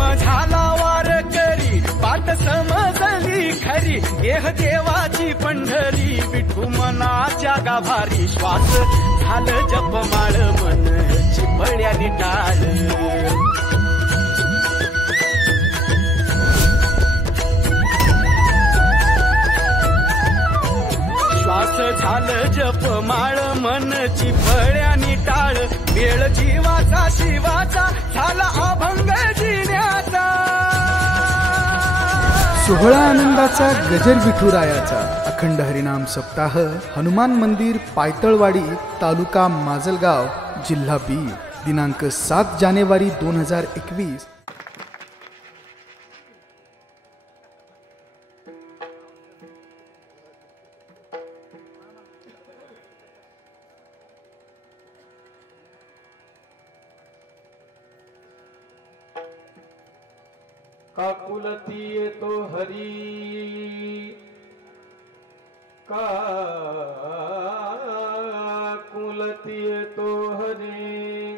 जन्म झाला वारकरी पाठ समजली खरी देह देवाची पंढरी विठू मनाच्या गाभारी श्वास झालं जपमाळ मन चिपळ्यानी टाळ श्वास झालं जपमाळ मन चिपळ्यानी टाळ वेळ जीवाचा शिवाचा झाला अभंग जिण्याचा सोहळा आनंदाचा गजर विठुरायाचा अखंड हरिनाम सप्ताह हनुमान मंदिर पायतळवाडी तालुका माजलगाव जिल्हा बीड दिनांक 7 जानेवारी 2021 काकुलती येतो हरी काकुलती येतो हरी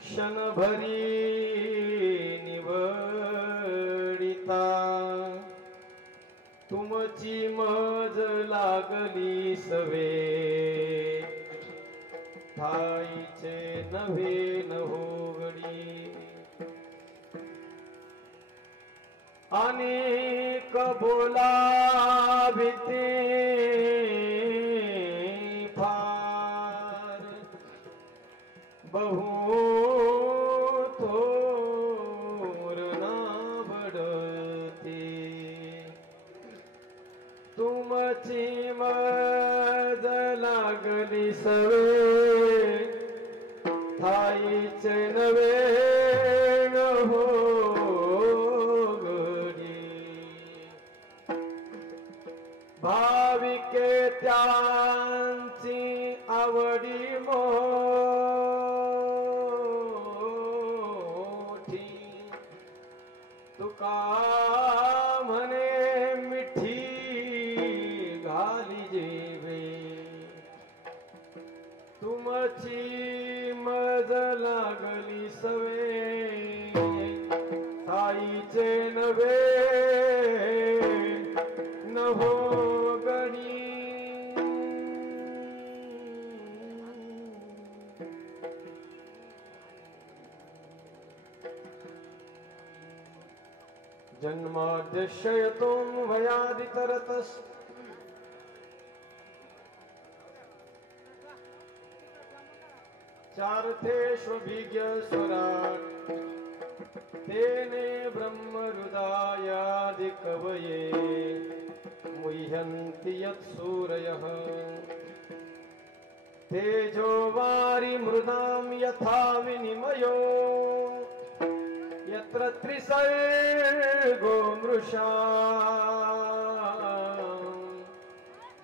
क्षणभरी निवडिता तुमची मज लागली सवे ठाईचे नव्हे नहोगडी अनेक बोलाविते फार बहु थोर ना बढते तुमची मज लागली सवे ठाईचे नवे हो भाविके त्यांची आवडी मोठी तुका म्हणे मिठी घाली जेवे तुमची मज लागली सवे ताईचे नवे नहो जन्माद्यशयतो भयादितरतस् चार्थेष्वभिज्ञ स्वराट् तेने ब्रह्महृदायादि कवये मुह्यन्ति यत्सूरयः तेजो वारि मृदां यथा विनिमयो यत्र त्रिसर्गो मृषा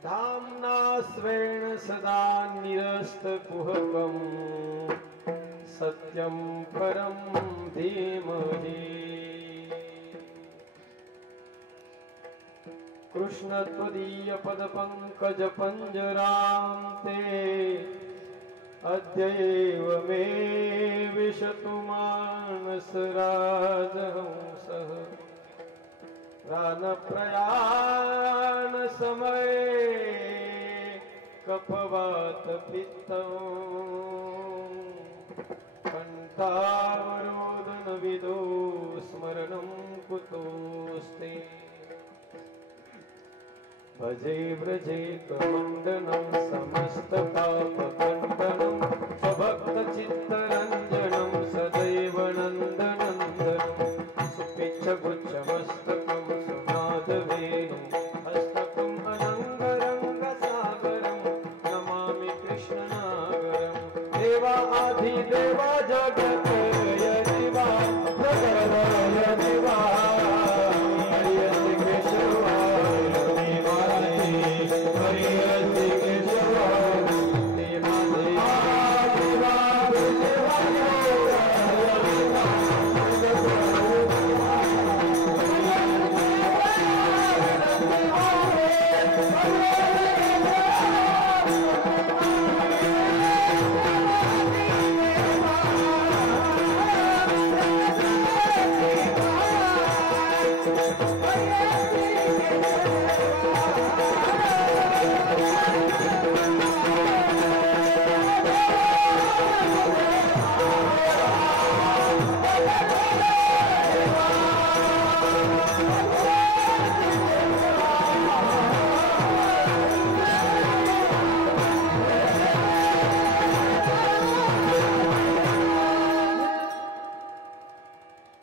धाम्ना स्वेन सदा निरस्तकुहकम् सत्यं परं धीमहि कृष्ण त्वदीय पदपङ्कज पञ्जरां ते अद्यैव मे विशतु मानसराजहंसः प्राणप्रयाण समये कफवातपित्तं कंठावरोदन विदो स्मरणं कुतोस्ते भजे व्रजे कमण्डनं समस्तपापखण्डनं स्वभक्तचित्तरञ्जनं सदैव नन्दनन्दनं सुपिच्छगुच्छमस्तकं सुनादवेणुं हस्तकम् अनङ्गरङ्गसागरं नमामि कृष्णनागरं देवा आदिदेवा जगत् यदिवा प्रकरणाय दिवा हरि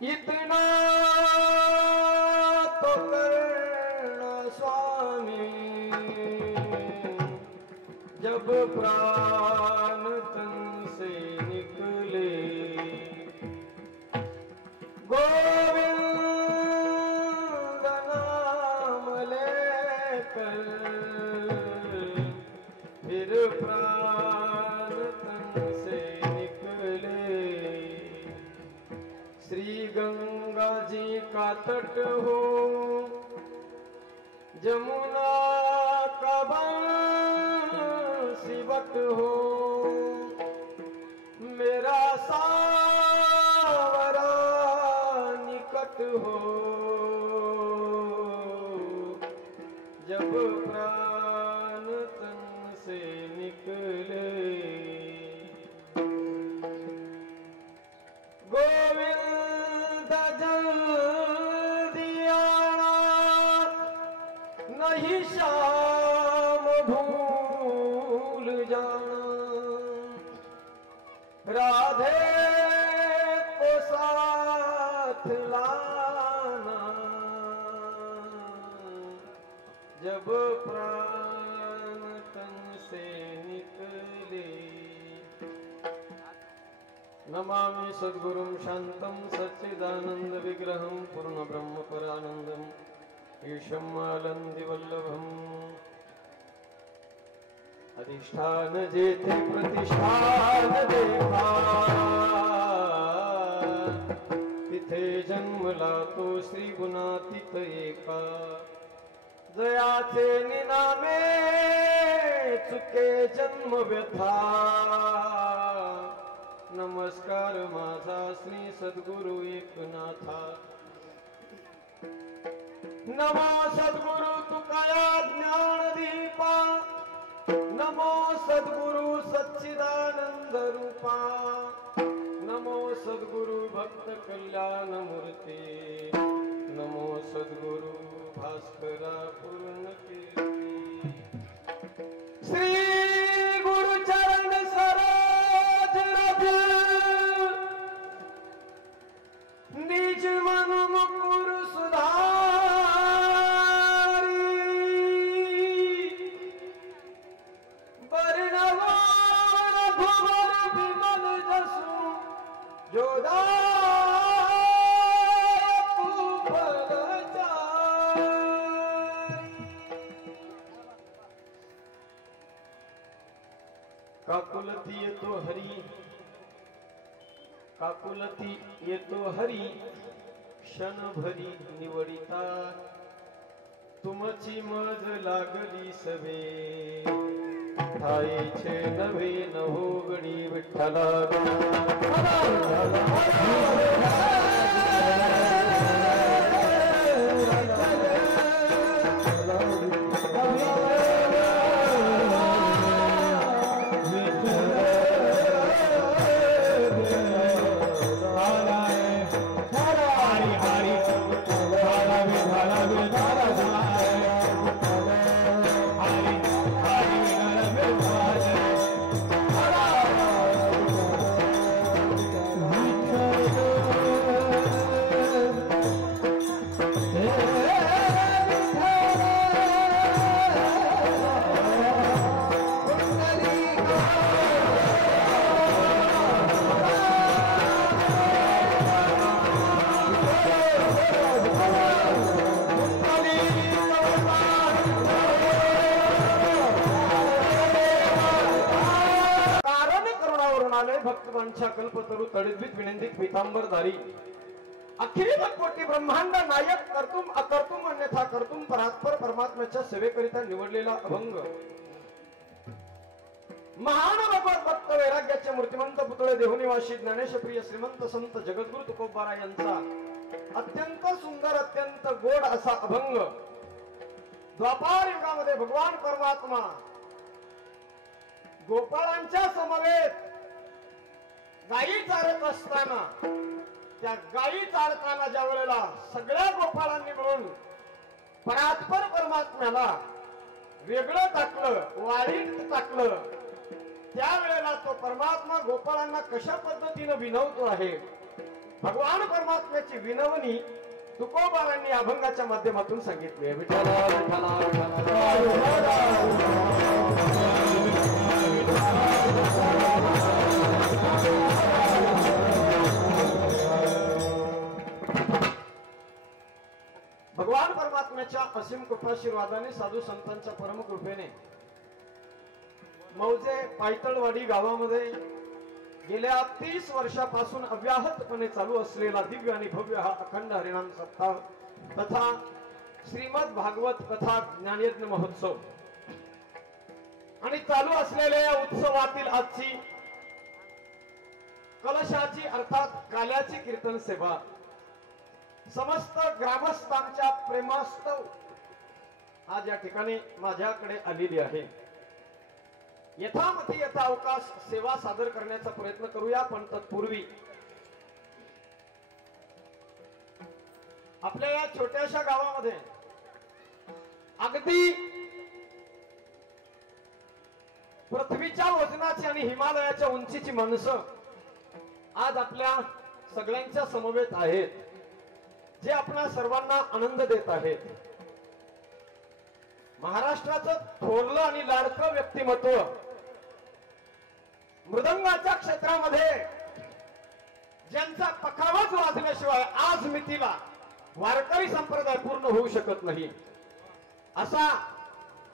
इतना तो करना स्वामी जब प्राण तन से निकले गोविंद नाम लेकर फिर प्राण तन से निकले। श्री गंगा जी का तट हो जमुना का बंसीवट हो मेरा सावरा निकट हो जब प्राण तन से निकले। गोविंद जल्दी आना नहीं शाम भूल जाना राधे को साथ लाना जब प्राण तन से निकले। नमामि सद्गुरुं शान्तं सच्चिदानंद विग्रहं पूर्ण ब्रह्म परानंदम् ईशं आनंदिवल्लभम्। अधिष्ठान जेथे प्रतिष्ठान देखा तिथे जन्मला तो श्री गुणातीत एका जयाचे निनामे चुके जन्म व्यथा नमस्कार माझा श्री सद्गुरु एकनाथा। नमो सद्गुरु तुकाया ज्ञान दीपा नमो सद्गुरु सच्चिदानंद रूपा नमो सद्गुरु भक्त कल्याण मूर्ती नमो सद्गुरु भास्करा पूर्ण कीर्ती। श्री गुरु चरण सरोज रज निज मन मुकुर सुधारी बरनवा रघुवर विमल जसु जो दायकु फलचारी। काकुलती ये तो हरी काकुलती ये तो हरी क्षण भरी निवडिता तुमची मज लागली सवे ठाई छे नवे नहो गणी विठ्ठला। भक्तमांच्या कल्पतरु तडिद्वित विनंदित पीतांबरधारी अखिल कोटी ब्रह्मांड नायक कर्तुम अकर्तुम अन्यथा कर्तुम परात्पर परमात्म्याच्या सेवेकरिता निवडलेला अभंग महान भगवत भक्त वैराग्याचे मूर्तिमंत पुतळे देहुनिवासी ज्ञानेशप्रिय श्रीमंत संत जगद्गुरु तुकोबारा यांचा अत्यंत सुंदर अत्यंत गोड असा अभंग द्वापार युगामध्ये भगवान परमात्मा गोपाळांच्या समवेत गायी चारत असताना त्या गायी चारताना ज्या वेळेला सगळ्या गोपाळांनी मिळून परात्पर परमात्म्याला वेगळं टाकलं वाळीत टाकलं त्यावेळेला तो परमात्मा गोपाळांना कशा पद्धतीने विनवतो आहे भगवान परमात्म्याची विनवणी तुकोबारांनी अभंगाच्या माध्यमातून सांगितली आहे. विठ्ठला विठ्ठला भगवान परमात्म्याच्या असीम कृपाशीर्वादाने साधू संतांच्या परम कृपेने मौजे पायतळवाडी गावामध्ये गेल्या 30 वर्षापासून अव्याहतपणे चालू असलेला दिव्य आणि भव्य हा अखंड हरिनाम सप्ताह तथा श्रीमद भागवत कथा ज्ञानयज्ञ महोत्सव आणि चालू असलेल्या या उत्सवातील आजची कलशाची अर्थात काल्याची कीर्तन सेवा समस्त ग्रामस्थांच्या प्रेमास्तव आज या ठिकाणी माझ्याकडे आलेली आहे. यथामती यथावकाश सेवा सादर करण्याचा प्रयत्न करूया, पण तत्पूर्वी आपल्या या छोट्याशा गावामध्ये अगदी पृथ्वीच्या वजनाची आणि हिमालयाच्या उंचीची माणसं आज आपल्या सगळ्यांच्या समवेत आहेत, जे आपल्या सर्वांना आनंद देत आहेत. महाराष्ट्राचं थोरलं आणि लाडकं व्यक्तिमत्व मृदंगाच्या क्षेत्रामध्ये ज्यांचा पखावाच वाजल्याशिवाय आज मितीला वारकरी संप्रदाय पूर्ण होऊ शकत नाही, असा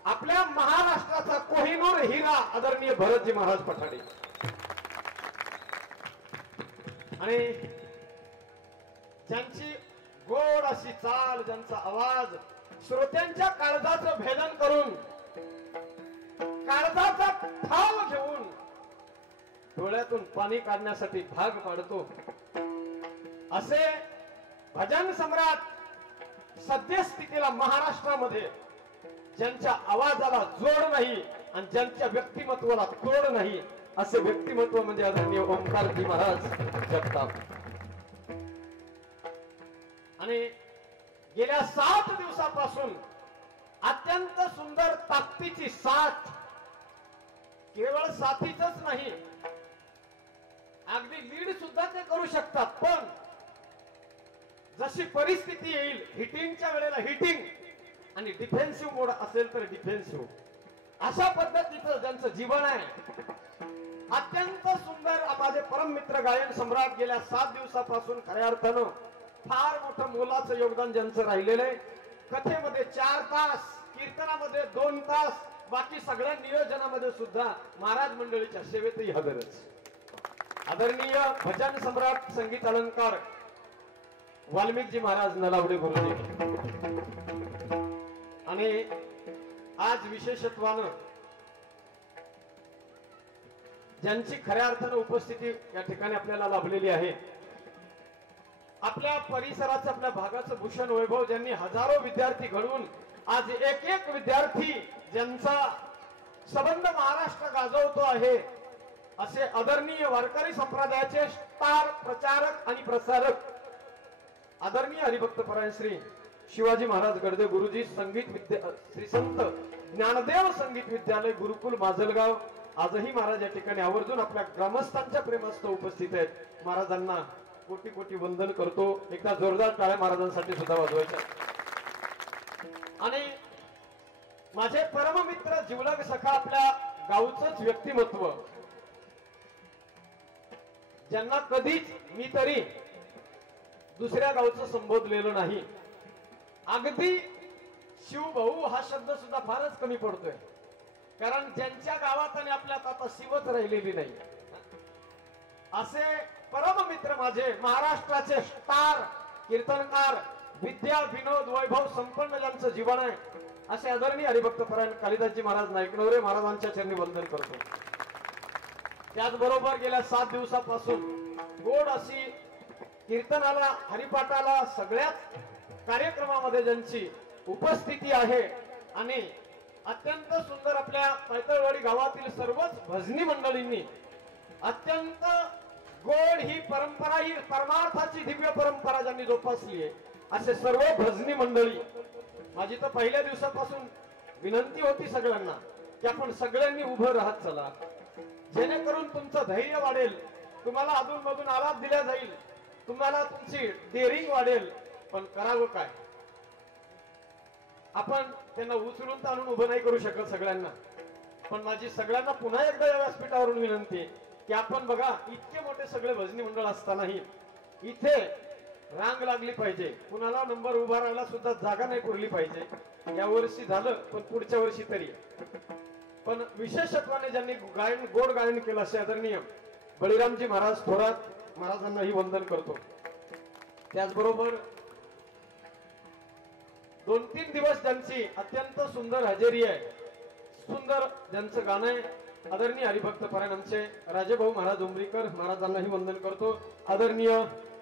आपल्या महाराष्ट्राचा कोहिनूर हिरा आदरणीय भरतजी महाराज पठाडे आणि ज्यांची गोड अशी चाल, ज्यांचा आवाज श्रोत्यांच्या काळजाचं भेदन करून काळजाचा ठाव घेऊन डोळ्यातून पाणी काढण्यासाठी भाग पाडतो, असे भजन सम्राट सद्यस्थितीला महाराष्ट्रामध्ये ज्यांच्या आवाजाला जोड नाही आणि ज्यांच्या व्यक्तिमत्वाला तोड नाही, असे व्यक्तिमत्व म्हणजे आदरणीय ओंकारजी महाराज जगताप. आणि गेल्या 7 दिवसापासून अत्यंत सुंदर ताकदीची साथ, केवळ साथीच नाही, अगदी लीड सुद्धा ते करू शकतात, पण जशी परिस्थिती येईल हिटिंगच्या वेळेला हिटिंग आणि डिफेन्सिव्ह मोड असेल तर डिफेन्सिव्ह, अशा पद्धतीचं ज्यांचं जीवन आहे. अत्यंत सुंदर माझे परम मित्र गायन सम्राट गेल्या 7 दिवसापासून खऱ्या अर्थानं फार मोठं मोलाचं योगदान ज्यांचं राहिलेलं आहे. कथेमध्ये 4 तास, कीर्तनामध्ये 2 तास, बाकी सगळ्या नियोजनामध्ये सुद्धा महाराज मंडळीच्या सेवेतही हजरच. आदरणीय भजन सम्राट संगीत अलंकार वाल्मिकजी महाराज नलावडे गुरुजी आणि आज विशेषत्वानं ज्यांची खऱ्या अर्थानं उपस्थिती या ठिकाणी आपल्याला लाभलेली आहे, आपल्या परिसराचं आपल्या भागाचं भूषण वैभव, ज्यांनी हजारो विद्यार्थी घडवून आज एक विद्यार्थी ज्यांचा संबंध महाराष्ट्र गाजवतो आहे, असे आदरणीय वारकरी संप्रदायाचे स्टार प्रचारक आणि प्रसारक आदरणीय हरिभक्त परायण श्री शिवाजी महाराज गडदे गुरुजी संगीत विद्या श्री संत ज्ञानदेव संगीत विद्यालय गुरुकुल माजलगाव आजही महाराज या ठिकाणी आवर्जून आपल्या ग्रामस्थांच्या प्रेमास्तव उपस्थित आहेत. महाराजांना कोटी कोटी वंदन करतो. एकदा जोरदार टाळ्या महाराजांसाठी सुद्धा वाजवायच्या. आणि माझे परममित्र जिवलग सखा आपल्या गावचंच व्यक्तिमत्व, ज्यांना कधीच मी तरी दुसऱ्या गावचं संबोधलेलं नाही, अगदी शिवभाऊ हा शब्द सुद्धा फारच कमी पडतोय, कारण ज्यांच्या गावात आणि आपल्यात आता शिवच राहिलेली नाही, असे परम मित्र माझे महाराष्ट्राचे स्टार कीर्तनकार, विद्या विनोद वैभव संपन्न ज्यांचं जीवन आहे, असे आदरणीय हरिभक्त परायण कालिदासजी महाराज नाईकनवरे महाराजांच्या चरणी वंदन करतो. त्याचबरोबर गेल्या 7 दिवसापासून गोड अशी कीर्तनाला, हरिपाठाला, सगळ्याच कार्यक्रमामध्ये ज्यांची उपस्थिती आहे आणि अत्यंत सुंदर आपल्या पायतळवाडी गावातील सर्वच भजनी मंडळींनी अत्यंत गोड ही परंपरा, ही परमार्थाची दिव्य परंपरा ज्यांनी जोपासली आहे, असे सर्व भजनी मंडळी, माझी तर पहिल्या दिवसापासून विनंती होती सगळ्यांना की आपण सगळ्यांनी उभं राहत चला, जेणेकरून तुमचं धैर्य वाढेल, तुम्हाला अधून मधून आवाज दिला जाईल, तुम्हाला तुमची डेअरिंग वाढेल, पण करावं काय? आपण त्यांना उचलून ताणून उभं नाही करू शकत सगळ्यांना, पण माझी सगळ्यांना पुन्हा एकदा या व्यासपीठावरून विनंती आहे की आपण बघा, इतके मोठे सगळे भजनी मंडळ असतानाही इथे रांग लागली पाहिजे, कुणाला नंबर उभा राहायला सुद्धा जागा नाही पुरली पाहिजे. या वर्षी झालं, पण पुढच्या वर्षी तरी. पण विशेषत्वाने ज्यांनी गायन गोड गायन केलं असे आदरणीय बळीरामजी महाराज थोरात महाराजांनाही वंदन करतो. त्याचबरोबर 2-3 दिवस ज्यांची अत्यंत सुंदर हजेरी आहे, सुंदर ज्यांचं गाणं आहे, आदरणीय हरिभक्त परायण आमचे राजेभाऊ महाराज उमरीकर महाराजांनाही वंदन करतो. आदरणीय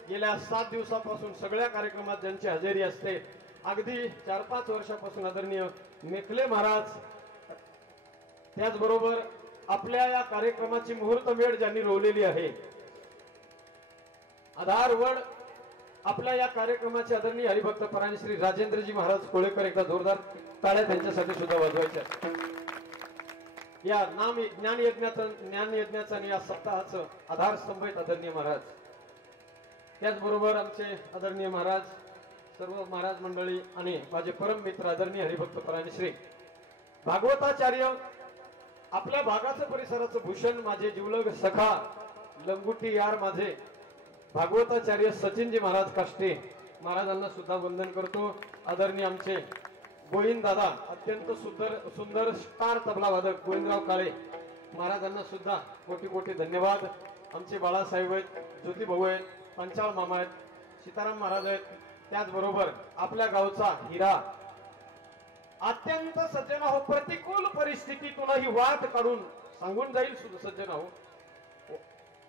गेल्या 7 दिवसापासून सगळ्या कार्यक्रमात ज्यांची हजेरी असते, अगदी 4-5 वर्षापासून आदरणीय मेखले महाराज, त्याचबरोबर आपल्या या कार्यक्रमाची मुहूर्तमेढ ज्यांनी रोवलेली आहे, आधारवड आपल्या या कार्यक्रमाचे आदरणीय हरिभक्त परायण श्री राजेंद्रजी महाराज कोळेकर, एकदा जोरदार टाळ्या त्यांच्यासाठी सुद्धा वाजवायच्या. या ज्ञान यज्ञाचं आणि या सप्ताहाचं आधारस्तंभ आहेत आदरणीय महाराज. त्याचबरोबर आमचे आदरणीय महाराज, सर्व महाराज मंडळी आणि माझे परम मित्र आदरणीय हरिभक्त परायण श्री भागवताचार्य, आपल्या भागाचं परिसराचं भूषण, माझे जीवलग सखा लंगुटी यार माझे भागवताचार्य सचिनजी महाराज काष्टे महाराजांना सुद्धा वंदन करतो. आदरणीय आमचे गोविंद दादा, अत्यंत सुंदर स्टार तबला वादक गोविंदराव काळे महाराजांना सुद्धा कोटी कोटी धन्यवाद. आमचे बाळासाहेब आहेत, ज्योती भाऊ आहेत, पंचाळ मामा आहेत, सीताराम महाराज आहेत. त्याचबरोबर आपल्या गावचा हिरा, अत्यंत सज्जन हो, प्रतिकूल परिस्थितीतूनही वाट काढून सांगून जाईल सज्जन हो.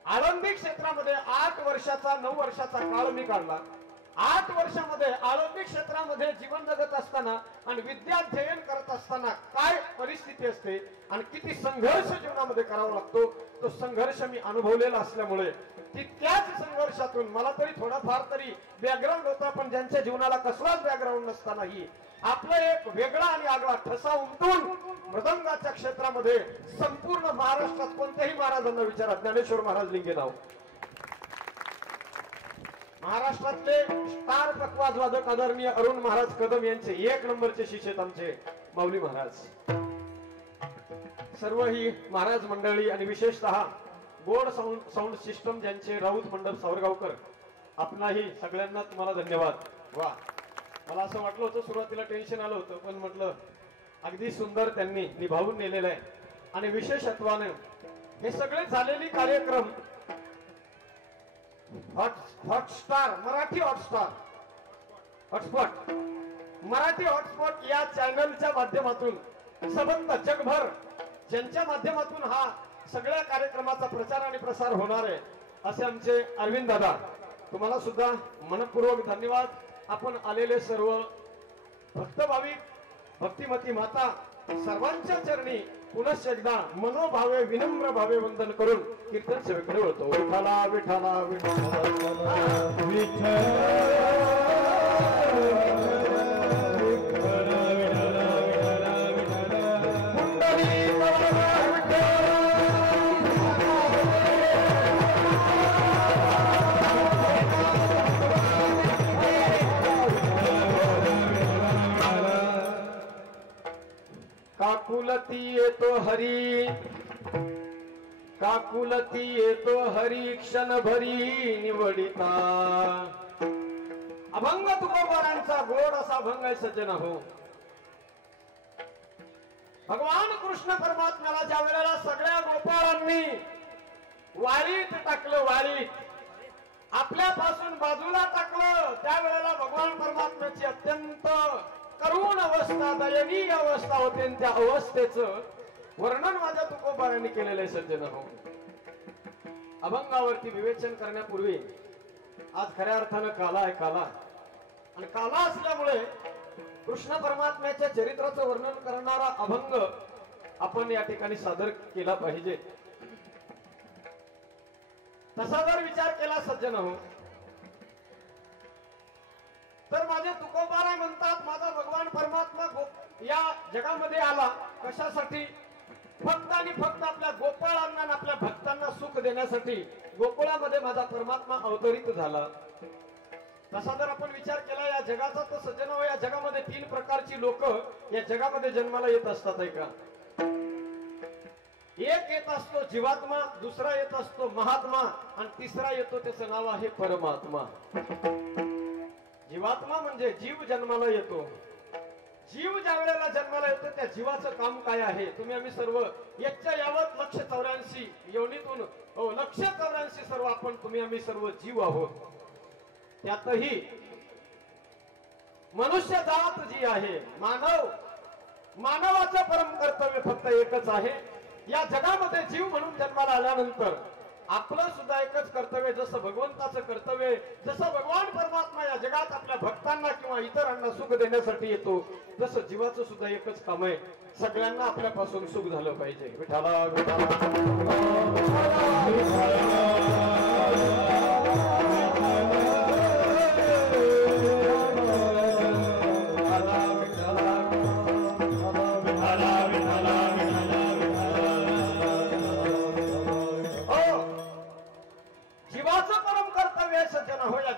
आळंदी क्षेत्रामध्ये 8 वर्षाचा 9 वर्षाचा काळ मी काढला. 8 वर्षामध्ये आळंदी क्षेत्रामध्ये जीवन जगत असताना आणि विद्याध्ययन करत असताना काय परिस्थिती असते आणि किती संघर्ष जीवनामध्ये करावा लागतो, तो संघर्ष मी अनुभवलेला असल्यामुळे तितक्याच संघर्षातून मला तरी थोडाफार तरी बॅकग्राऊंड होता, पण ज्यांच्या जीवनाला कसलाच बॅकग्राऊंड नसतानाही आपला एक वेगळा आणि आगळा ठसा उमटून मृदंगाच्या क्षेत्रामध्ये संपूर्ण महाराष्ट्रात कोणत्याही महाराजांना विचारा, ज्ञानेश्वर महाराज लिंगे नाव, महाराष्ट्रातले स्टार पकवाज वादक आदरणीय अरुण महाराज कदम यांचे 1 नंबरचे शिष्य आहेत आमचे माऊली महाराज. सर्व ही महाराज मंडळी आणि विशेषतः गोड साऊंड सिस्टम ज्यांचे राऊत मंडप सावरगावकर, आपणाही सगळ्यांना तुम्हाला धन्यवाद. वा, मला असं वाटलं होतं सुरुवातीला टेन्शन आलं होतं, पण म्हटलं अगदी सुंदर त्यांनी निभावून नेलेलं आहे. आणि विशेषत्वाने हे सगळे झालेली कार्यक्रम Hotstar Marathi hotspot Marathi hotspot या चॅनलच्या माध्यमातून सबंध जगभर ज्यांच्या माध्यमातून हा सगळ्या कार्यक्रमाचा प्रचार आणि प्रसार होणार आहे, असे आमचे अरविंद दादा, तुम्हाला सुद्धा मनपूर्वक धन्यवाद. आपण आलेले सर्व भक्त भाविक, भक्तिमती माता सर्वांच्या चरणी पुनश्च एकदा मनोभावे विनम्र भावे वंदन करून कीर्तन सेवेकडे वळतो. विठ्ठला विठ्ठला विठ्ठला काकुलती येतो हरी, काकुलती येतो हरी, क्षण भरी निवडिता. अभंग तुकोबारांचा गोड असा अभंग आहे सज्जन हो. भगवान कृष्ण परमात्म्याला ज्या वेळेला सगळ्या गोपाळांनी वाळीत टाकलं, वाळीत आपल्यापासून बाजूला टाकलं, त्यावेळेला भगवान परमात्म्याची अत्यंत करुण अवस्था, दयनीय अवस्था होते. त्या अवस्थेचं वर्णन माझ्या तुकोबारांनी केलेलं आहे सज्जन हो. अभंगावरती विवेचन करण्यापूर्वी आज खऱ्या अर्थानं काला आहे, काला. आणि काला असल्यामुळे कृष्ण परमात्म्याच्या चरित्राचं वर्णन करणारा अभंग आपण या ठिकाणी सादर केला पाहिजे. तसा जर विचार केला सज्जन हो, तर माझे तुकोबारा म्हणतात, माझा भगवान परमात्मा या जगामध्ये आला कशासाठी? फक्त आणि फक्त आपल्या गोपाळांना आणि आपल्या भक्तांना सुख देण्यासाठी गोकुळामध्ये माझा परमात्मा अवतरित झाला. तसा जर आपण विचार केला या जगाचा, तर सज्जन या जगामध्ये 3 प्रकारची लोक या जगामध्ये जन्माला येत असतात आहे का? एक येत असतो जीवात्मा, दुसरा येत असतो महात्मा आणि तिसरा येतो त्याचं नाव आहे परमात्मा. जीवात्मा म्हणजे जीव जन्माला येतो. जीव ज्या वेळेला जन्माला येतो त्या जीवाचं काम काय आहे? तुम्ही आम्ही सर्व एकच्या यावत 184 योनीतून 184 सर्व आपण तुम्ही आम्ही सर्व जीव आहोत. त्यातही मनुष्य जात जी आहे, मानवाचं परम कर्तव्य फक्त एकच आहे. या जगामध्ये जीव म्हणून जन्माला आल्यानंतर आपलं सुद्धा एकच कर्तव्य, जसं भगवंताचं कर्तव्य, जसं भगवान परमात्मा या जगात आपल्या भक्तांना किंवा इतरांना सुख देण्यासाठी येतो, तसं जीवाचं सुद्धा एकच काम आहे, सगळ्यांना आपल्यापासून सुख झालं पाहिजे. विठाला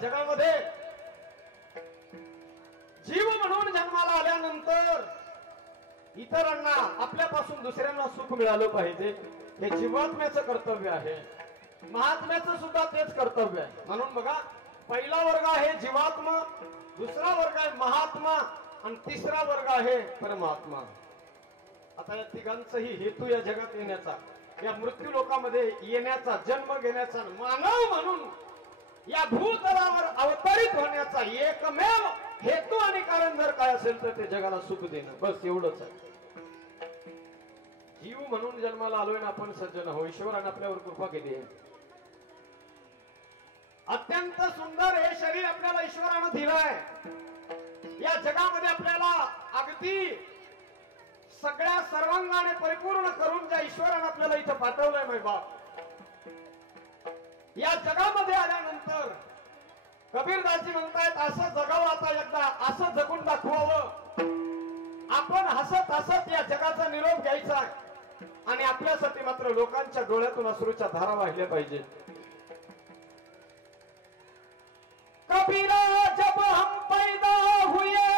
जगामध्ये जीव म्हणून जन्माला आल्यानंतर इतरांना आपल्यापासून दुसऱ्यांना सुख मिळालं पाहिजे, हे जीवात्म्याचं कर्तव्य आहे. महात्म्याचं सुद्धा तेच कर्तव्य आहे. म्हणून बघा, पहिला वर्ग आहे जीवात्मा, दुसरा वर्ग आहे महात्मा आणि तिसरा वर्ग आहे परमात्मा. आता या तिघांचाही हेतू या जगात येण्याचा, या मृत्यू लोकांमध्ये येण्याचा, जन्म घेण्याचा, मानव म्हणून या भूतलावर अवतरित होण्याचा एकमेव हेतू आणि कारण जर काय असेल तर ते जगाला सुख देणं, बस एवढंच आहे. जीव म्हणून जन्माला आलोय ना आपण सज्जन हो, ईश्वराने आपल्यावर कृपा केली आहे. अत्यंत सुंदर हे शरीर आपल्याला ईश्वरानं दिलंय. या जगामध्ये आपल्याला अगदी सगळ्या सर्वांगाने परिपूर्ण करून ज्या ईश्वरानं आपल्याला इथं पाठवलंय माय बाप, या जगामध्ये आल्यानंतर कबीरदासजी म्हणतायत, असं जगावं आता एकदा, असं जगून दाखवावं. आपण हसत हसत या जगाचा निरोप घ्यायचा आणि आपल्यासाठी मात्र लोकांच्या डोळ्यातून अश्रूच्या धारा वाहिल्या पाहिजे. कबीरा जब हम पैदा हुए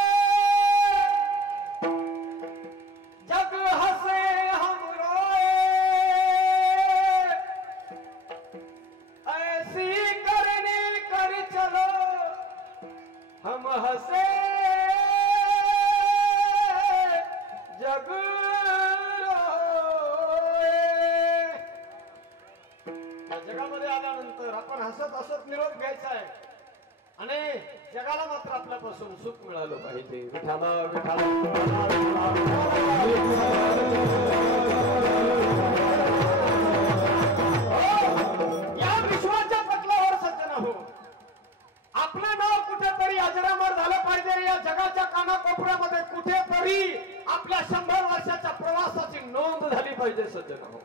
जग हसे हम रोए, ऐसी करनी कर चलो हम हसे जग रोए. जगामध्ये आल्यानंतर आपण हसत हसत निरोप घ्यायचा आहे आणि जगाला मात्र आपल्यापासून सुख मिळालं पाहिजे. विठाला विठाला या विश्वाच्या पटलावर सज्जन हो, आपलं नाव कुठेतरी अजरामर झालं पाहिजे. या जगाच्या कानाकोपऱ्यामध्ये कुठेतरी आपल्या 100 वर्षाच्या प्रवासाची नोंद झाली पाहिजे सज्जन हो.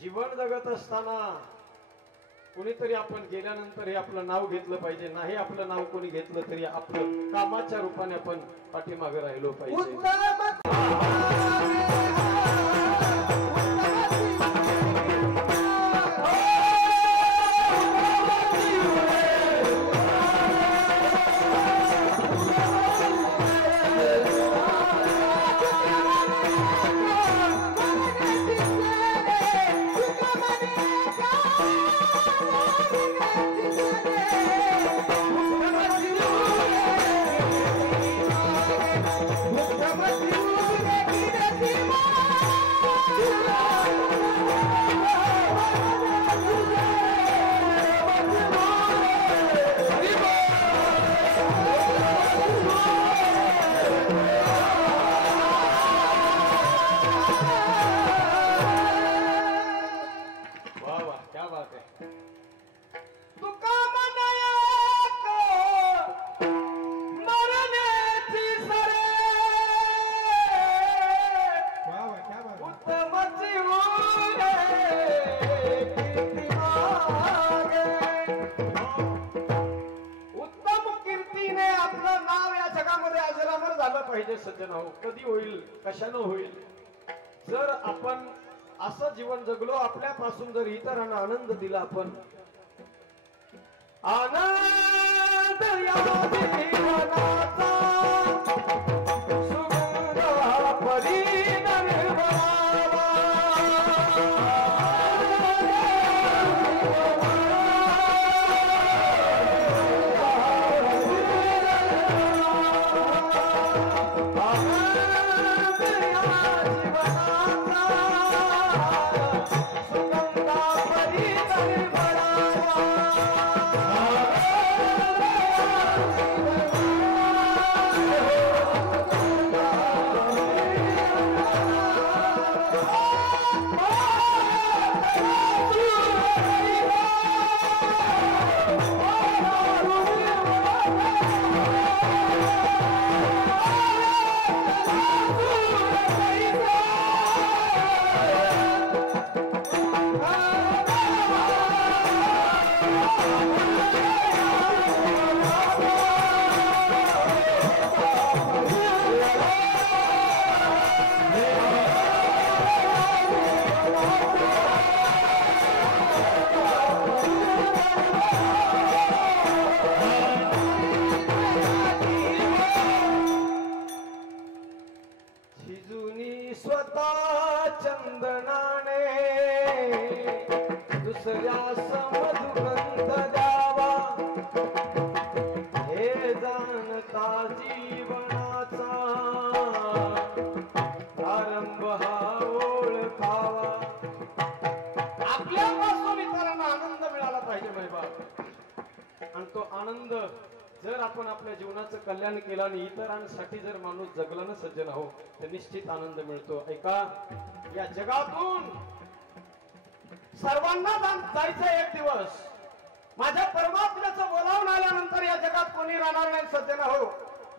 जीवन जगत असताना कोणीतरी आपण गेल्यानंतर हे आपलं नाव घेतलं पाहिजे. नाही आपलं नाव कोणी घेतलं तरी आपलं कामाच्या रूपाने आपण पाठीमागे राहिलो पाहिजे. सज्जन हो, कधी होईल, कशानं होईल? जर आपण असं जीवन जगलो, आपल्यापासून जर इतरांना आनंद दिला आपण, आनंद या जीवनाचा सुगंध परी निर्मळावा शिजुनी स्वतः चंदनाने दुसऱ्या समधुगंध द्यावा हे जाणता जीवनाचा प्रारंभ हा ओळखावा आपल्यापासून इतरांना आनंद मिळाला पाहिजे बाबा आणि तो आनंद जर आपण आपल्या जीवनाचं कल्याण केलं आणि इतरांसाठी जर माणूस जगला ना सज्जन हो तर निश्चित आनंद मिळतो ऐका या जगातून सर्वांना जायचं एक दिवस माझ्या परमात्म्याचं बोलावून आल्यानंतर या जगात कोणी राहणार नाही सज्जन हो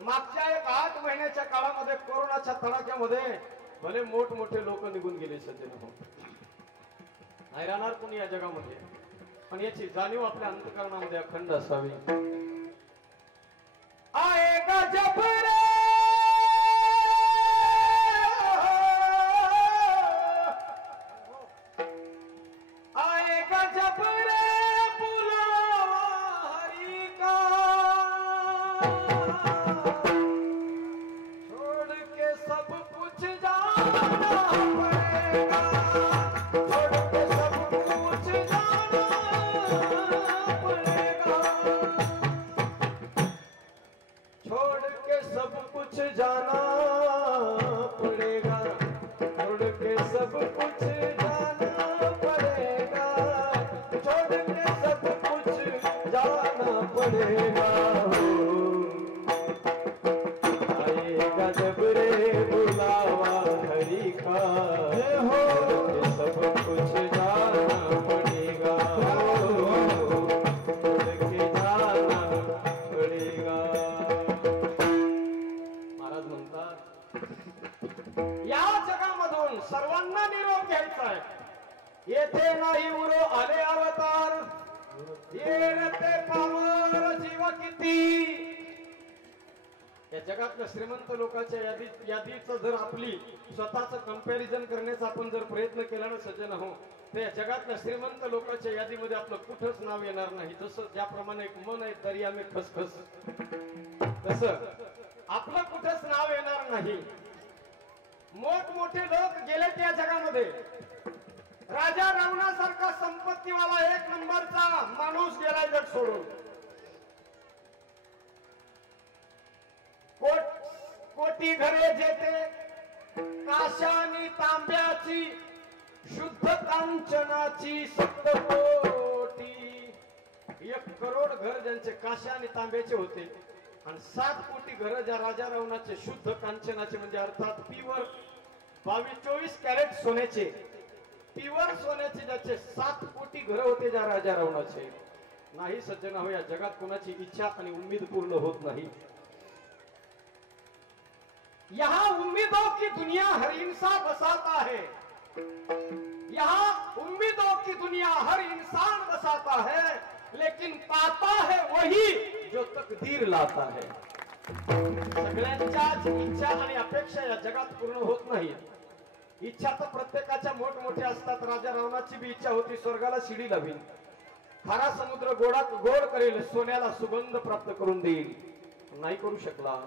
मागच्या 8 महिन्याच्या काळामध्ये कोरोनाच्या तडाख्यामध्ये भले मोठमोठे लोक निघून गेले सज्जन हो नाही राहणार कोणी या जगामध्ये पण याची जाणीव आपल्या अंतःकरणामध्ये अखंड असावी आएगा जब रे आएगा जब रे बुलावा हरि का छोड़ के सब कुछ जाना पड़ेगा छोड़ के सब कुछ जाना पड़ेगा छोड़ के सब कुछ जाना पड़ेगा छोड़ के सब कुछ जाना पड़ेगा छोड़ के सब कुछ जाना पड़ेगा आएगा जब रे बुलावा हरि का छोड़ के सब कुछ जाना पड़ेगा छोड़ के जाना पड़ेगा या जगामधून सर्वांना निरोप घ्यायचा आहे येथे नाही उरो आले अवतार येते पावर जीव किती या जगातल्या श्रीमंत लोकांच्या यादीचं जर आपली स्वतःच कंपॅरिझन करण्याचा आपण जर प्रयत्न केला ना सज्जन हो तर या जगातल्या श्रीमंत लोकांच्या यादीमध्ये आपलं कुठंच नाव येणार नाही जसं ज्याप्रमाणे एक मन आहे दर्या में खसखस तसं आपलं कुठंच नाव येणार नाही मोठमोठे लोक गेले त्या जगामध्ये राजा रावणासारखा संपत्तीवाला 1 नंबरचा माणूस गेलाय जग सोडून कोटी घरे जेते काशानी तांब्याची शुद्ध कांचनाची 7 कोटी 1 करोड घर ज्यांचे काशा आणि तांब्याचे होते आणि 7 कोटी घर ज्या राजा रावणाचे शुद्ध कांचनाचे म्हणजे अर्थात प्युअर 22-24 कॅरेट सोन्याचे प्युअर सोन्याचे ज्याचे 7 कोटी घर होते ज्या राजा रावणाचे नाही सज्जन हो या जगात कोणाची इच्छा आणि उम्मीद पूर्ण होत नाही यहाँ उम्मीदों की दुनिया हर इंसान बसाता है यहाँ उम्मीदों की दुनिया हर इंसान बसाता है लेकिन पाता है वही जो तकदीर लाता है सगळ्यांच्याच इच्छा आणि अपेक्षा या जगात पूर्ण होत नाहीत इच्छा तर प्रत्येकाच्या मोठमोठ्या असतात राजा रावणाची बी इच्छा होती स्वर्गाला शिडी लावीन खारा समुद्र गोडात गोड करेल, सोन्याला सुगंध प्राप्त करून देईल, नाही करू शकला.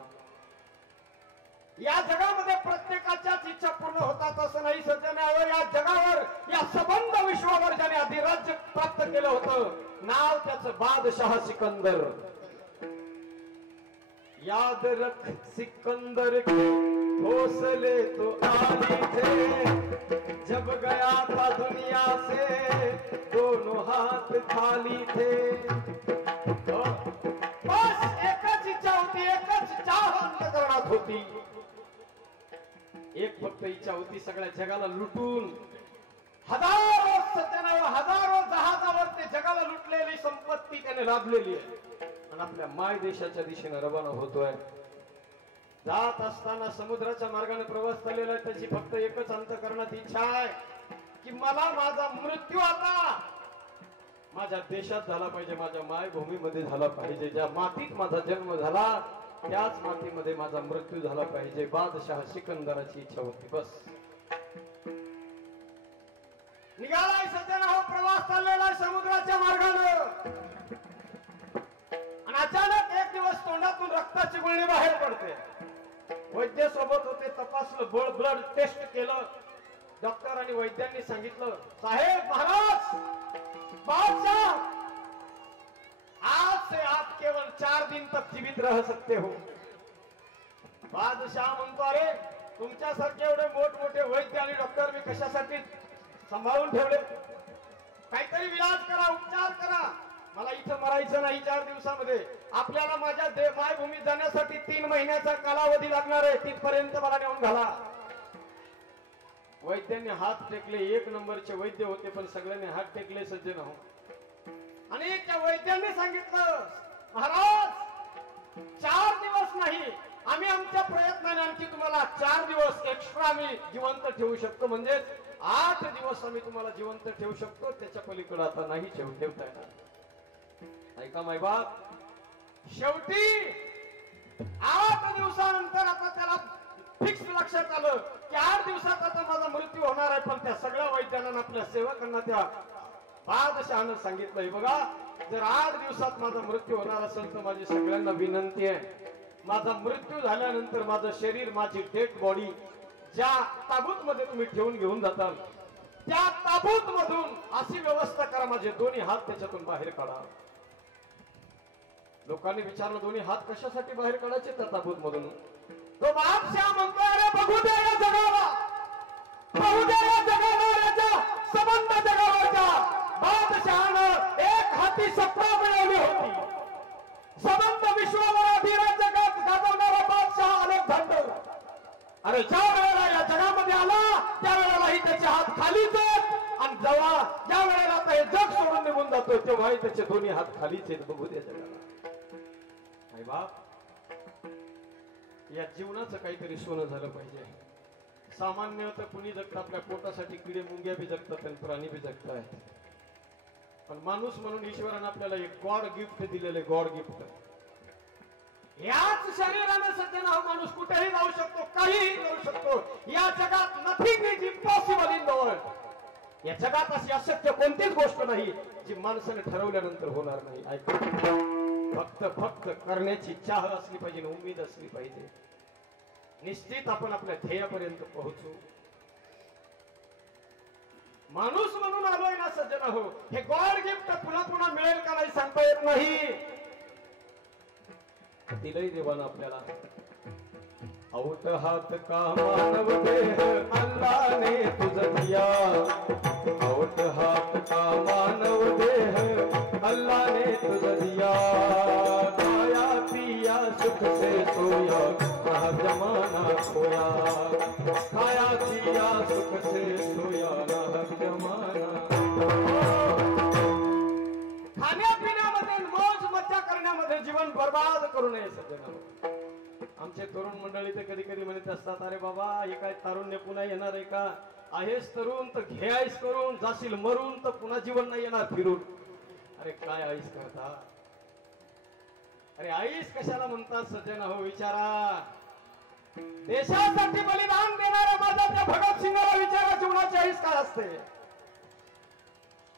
या जगामध्ये प्रत्येकाच्याच इच्छा पूर्ण होतात असं नाही सज्जनावर. या जगावर, या सबंध विश्वावर ज्याने अधिराज्य प्राप्त केलं होतं, नाव त्याचं बादशाह सिकंदर. याद रख सिकंदर के हौसले तो आली थे, जब गया था दुनिया से दोनों हाथ खाली थे. बस एकच इच्छा होती, एकच चाह अंतःकरणात होती. एक फक्त इच्छा होती, सगळ्या जगाला लुटून, हजारो सत्यानाव हजारो जहाजावर ते जगाला लुटलेली संपत्ती त्याने लाभलेली आहे आणि आपल्या माय देशाच्या दिशेने रवाना होतोय. जात असताना समुद्राच्या मार्गाने प्रवास चाललेला आहे. त्याची फक्त एकच अंतःकरणात इच्छा आहे की मला माझा मृत्यू आता माझ्या देशात झाला पाहिजे, माझ्या मायभूमीमध्ये झाला पाहिजे. ज्या मातीत माझा जन्म झाला त्याच मातीमध्ये माझा मृत्यू झाला पाहिजे. बादशाह सिकंदराची इच्छा होती. बस निघालाय सज्जनाहो, प्रवास चाललेला समुद्राच्या मार्गानं आणि अचानक एक दिवस तोंडातून रक्ताची गुळणी बाहेर पडते. वैद्य सोबत होते, तपासलं, ब्लड टेस्ट केलं. डॉक्टर आणि वैद्यांनी सांगितलं, साहेब महाराज बादशाह आज से आप केवल 4 दिन तक जीवित रह सकते हो. बादशाह म्हणतो, अरे तुमच्यासारखे एवढे मोठमोठे वैद्य आणि डॉक्टर मी कशासाठी सांभाळून ठेवले? काहीतरी इलाज करा, उपचार करा. मला इथं मरायचं नाही 4 दिवसामध्ये. आपल्याला माझ्या मायभूमीत जाण्यासाठी 3 महिन्याचा कालावधी लागणार आहे. तिथपर्यंत मला नेऊन घाला. वैद्यांनी हात टेकले. 1 नंबरचे वैद्य होते, पण सगळ्यांनी हात टेकले सज्जन हो. आणि त्या वैद्यांनी सांगितलं, महाराज 4 दिवस नाही, आम्ही आमच्या प्रयत्नाने आणखी तुम्हाला 4 दिवस एक्स्ट्रा आम्ही जिवंत ठेवू शकतो. म्हणजेच 8 दिवस आम्ही तुम्हाला जिवंत ठेवू शकतो. त्याच्या पलीकडे आता नाही ठेवता येणार. ऐका मायबाप, शेवटी 8 दिवसानंतर आता त्याला फिक्स लक्षात आलं की 8 दिवसात आता माझा मृत्यू होणार आहे. पण त्या सगळ्या वैद्यांना, आपल्या सेवकांना त्या बादशहानं सांगितलंय, बघा जर 8 दिवसात माझा मृत्यू होणार असेल तर माझी सगळ्यांना विनंती आहे, माझा मृत्यू झाल्यानंतर माझं शरीर, माझी डेड बॉडी ज्या ताबूत मध्ये तुम्ही ठेवून घेऊन जाताल त्या ताबूत मधून अशी व्यवस्था करा, माझे दोन्ही हात त्याच्यातून बाहेर काढा. लोकांनी विचारलं, दोन्ही हात कशासाठी बाहेर काढायचे त्या ताबूत मधून? तो बादशाह म्हणतो, अरे बघू द्या या जगाला, बघू द्या या जगाला, सबंध जगावरच्या बादशहानं एक हाती सत्ता मिळवली होती. सबंध विश्वावर अधिराज्य गाजवणारा बादशाह अलेक्झांडर, अरे ज्या वेळेला या जगामध्ये आला त्या वेळेलाही त्याचे हात खालीच आहेत आणि जेव्हा ज्या वेळेला आता हे जग सोडून निघून जातो तेव्हाही त्याचे दोन्ही हात खालीच आहेत. बघू द्या जगाला. आई बाप, या जीवनाचं काहीतरी सोनं झालं पाहिजे. सामान्य तर कुणी जगत आपल्या पोटासाठी, किडे मुंग्या बी जगतात आणि प्राणी बी जगतात, पण माणूस म्हणून ईश्वरानं आपल्याला एक गॉड गिफ्ट दिलेले, गॉड गिफ्ट. याच शरीरानं सज्जन हा माणूस कुठेही जाऊ शकतो, काहीही करू शकतो. या जगात nothing is impossible in the world. या जगात अशी अशक्य कोणतीच गोष्ट नाही जी माणसाने ठरवल्यानंतर होणार नाही. फक्त करण्याची चाह असली पाहिजे, उमेद असली पाहिजे. निश्चित आपण आपल्या ध्येयापर्यंत पोहोचू. माणूस म्हणून आलोय ना सज्जन हो, हे गॉड गिफ्ट पुन्हा पुन्हा मिळेल का नाही सांगता येत नाही. दिलंय देवानं आपल्याला. औट हात का मानव देह अल्लाह ने तुझ दिया, औट हात का मानव देह अल्लाह ने तुझ दिया. खाया पिया सुख से सोया, कहा जमाना खोया. खाया पिया सुख से सोया, कहा जमाना. खाण्यापिण्यामध्ये, मौज मज्जा करण्यामध्ये जीवन बर्बाद करू नये सज्जन. आमचे तरुण मंडळी तर कधी कधी म्हणत असतात, अरे बाबा हे काय तारुण्य पुन्हा येणार आहे का? आहेस तरुण तर घे आईस करून, जाशील मरून तर पुन्हा जीवन नाही येणार फिरून. अरे काय आईस करता? अरे आईस कशाला म्हणतात सज्जन हो, विचारा. देशासाठी बलिदान देणाऱ्या माझा त्या भगतसिंगाला विचारा, जीवनाची आईस काय असते?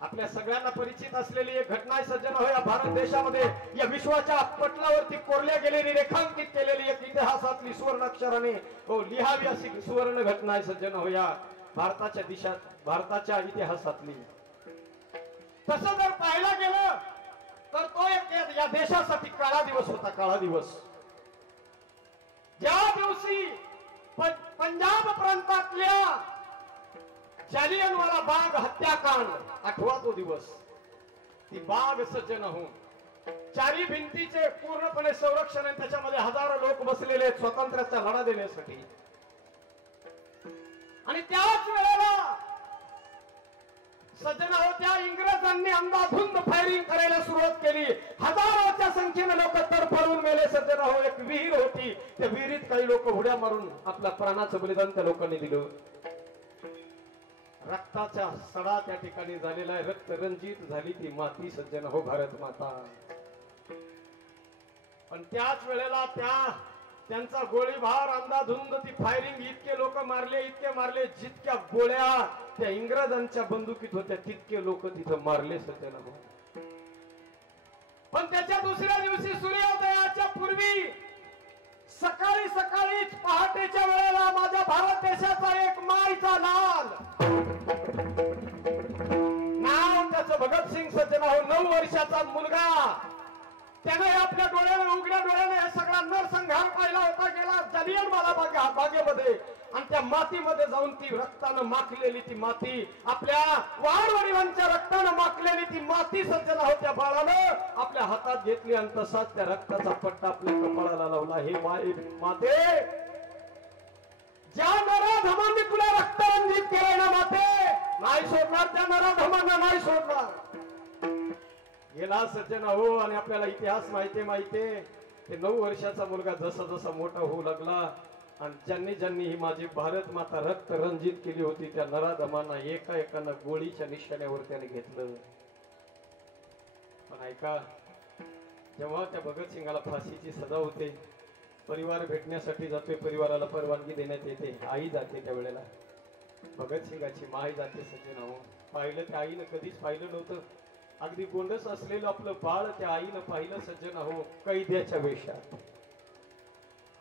आपल्या सगळ्यांना परिचित असलेली एक घटना आहे सज्जन हो, या भारत देशामध्ये या विश्वाच्या पटलावरती कोरल्या गेलेली रेखांकित केलेली एक इतिहासातली सुवर्ण अक्षराने लिहावी अशी सुवर्ण घटना आहे सज्जन हो, या भारताच्या इतिहासातली. तसं जर पाहायला गेलं तर तो एक या देशासाठी काळा दिवस होता. काळा दिवस ज्या दिवशी पंजाब प्रांतातल्या जालियनवाला बाग हत्याकांड, आठवा तो दिवस. ती बाग सज्जन हो, चारी भिंतीचे पूर्णपणे संरक्षण आहे, त्याच्यामध्ये हजारो लोक बसलेले आहेत स्वातंत्र्याचा लढा देण्यासाठी. आणि त्याच वेळेला सज्जन हो, त्या इंग्रजांनी अंधाधुंद फायरिंग करायला सुरुवात केली. हजारोच्या संख्येने लोक तडफडून मेले सज्जन हो. एक विहीर होती, त्या विहिरीत काही लोक उड्या मारून आपल्या प्राणाचं बलिदान त्या लोकांनी दिलं. रक्ताचा सडा त्या ठिकाणी झालेला आहे. रक्त रंजित झाली ती माती सज्जन हो, भारत माता. पण त्याच वेळेला त्यांचा गोळीबार अंधाधुंद ती फायरिंग, इतके लोक मारले जितक्या गोळ्या त्या इंग्रजांच्या बंदुकीत होत्या तितके लोक तिथं मारले सज्जन हो. पण त्याच्या दुसऱ्या दिवशी सूर्योदयाच्या पूर्वी सकाळीच पहाटेच्या वेळेला माझ्या भारत देशाचा एक माईचा लाल, नाव त्याचं भगतसिंग सज्जन हो, 9 वर्षाचा मुलगा, त्याने आपल्या डोळ्याने उघड्या डोळ्याने हे सगळा नरसंहार पाहिला होता. गेला जालियनवाला बागेमध्ये आणि त्या मातीमध्ये जाऊन ती रक्तानं माखलेली ती माती, आपल्या वाडवडिलांच्या रक्तानं माखलेली ती माती सज्जन हो, त्या बाळानं आपल्या हातात घेतली आणि तसाच त्या रक्ताचा पट्टा आपल्या कपाळाला लावला. हे माते, ज्या नराधमांनी तुला रक्तरंजित केलंय ना माते, नाही सोडणार त्या नराधमांना, नाही सोडणार. गेला सज्जन हो. आणि आपल्याला इतिहास माहितीये ते 9 वर्षाचा मुलगा जसा जसा मोठा होऊ लागला आणि ज्यांनी ही माझी भारत माता रक्त रंजित केली होती त्या नराधमांना एकाएकानं गोळीच्या निशाण्यावर त्याने घेतलं. पण ऐका, जेव्हा त्या भगतसिंगाला फाशीची सजा होते, परिवार भेटण्यासाठी जातोय, परिवाराला परवानगी देण्यात येते, आई जाते. त्यावेळेला भगतसिंगाची माई जाते सज्जन हो. पाहिलं त्या आईनं कधीच पाहिलं नव्हतं. अगदी गोंडस असलेलं आपलं बाळ त्या आईनं पाहिलं सज्जन हो,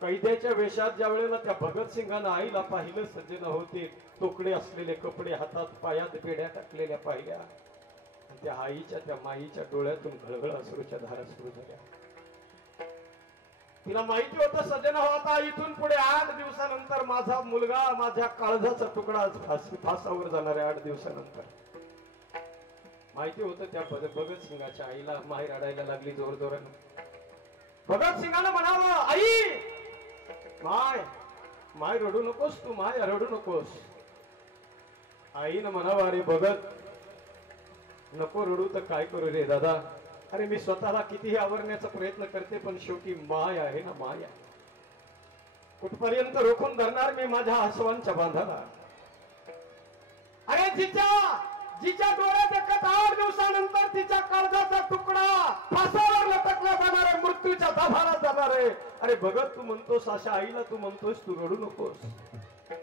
कैद्याच्या वेशात ज्या वेळेला त्या भगतसिंगानं आईला पाहिलं सज्जन हो, ते तोकडे असलेले कपडे, हातात पायात बेड्या टाकलेल्या पाहिल्या आणि त्या आईच्या त्या माईच्या डोळ्यातून घळघळ अश्रूच्या धारा सुरू झाल्या. तिला माहिती होतं सज्जन हो, आता इथून पुढे 8 दिवसानंतर माझा मुलगा, माझ्या काळजाचा तुकडा फासावर जाणार आहे. 8 दिवसानंतर माहिती होतं. त्या भगतसिंगाच्या आईला माई रडायला लागली जोर जोरानं. भगतसिंगानं म्हणावं, आई माय रडू नकोस तू, माय रडू नकोस. आईनं म्हणावं, अरे भगत नको रडू तर काय करू रे दादा. अरे मी स्वतःला कितीही आवरण्याचा प्रयत्न करते पण शेवटी माय आहे ना, माय आहे. कुठपर्यंत रोखून धरणार मी माझ्या आसवांच्या बांधाला. अरे जिच्या डोळ्यात एकच 8 दिवसानंतर तिच्या काळजाचा तुकडा फासावर लटकला जाणार आहे, मृत्यूच्या दाभाला जाणार आहे. अरे भगत तू म्हणतोस, अशा आईला तू म्हणतोस तू रडू नकोस.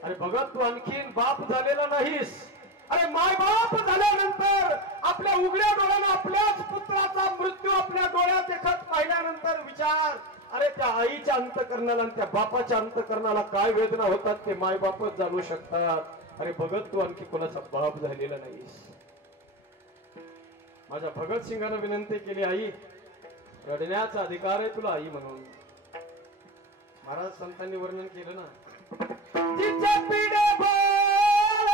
अरे भगत तू आणखीन बाप झालेला नाहीस. अरे माय बाप झाल्यानंतर आपल्या उघड्या डोळ्याने आपल्याच पुत्राचा मृत्यू आपल्या डोळ्यात देखत पाहिल्यानंतर विचार, अरे त्या आईच्या अंतकरणाला आणि त्या बापाच्या अंतकरणाला काय वेदना होतात ते माय बापच जाणू शकतात. अरे भगत तू आणखी कोणाचा बाप झालेला नाहीस. माझ्या भगतसिंगानं विनंती केली, आई रडण्याचा अधिकार आहे तुला आई म्हणून. महाराज संतांनी वर्णन केलं ना, जिचे पिढे बोल,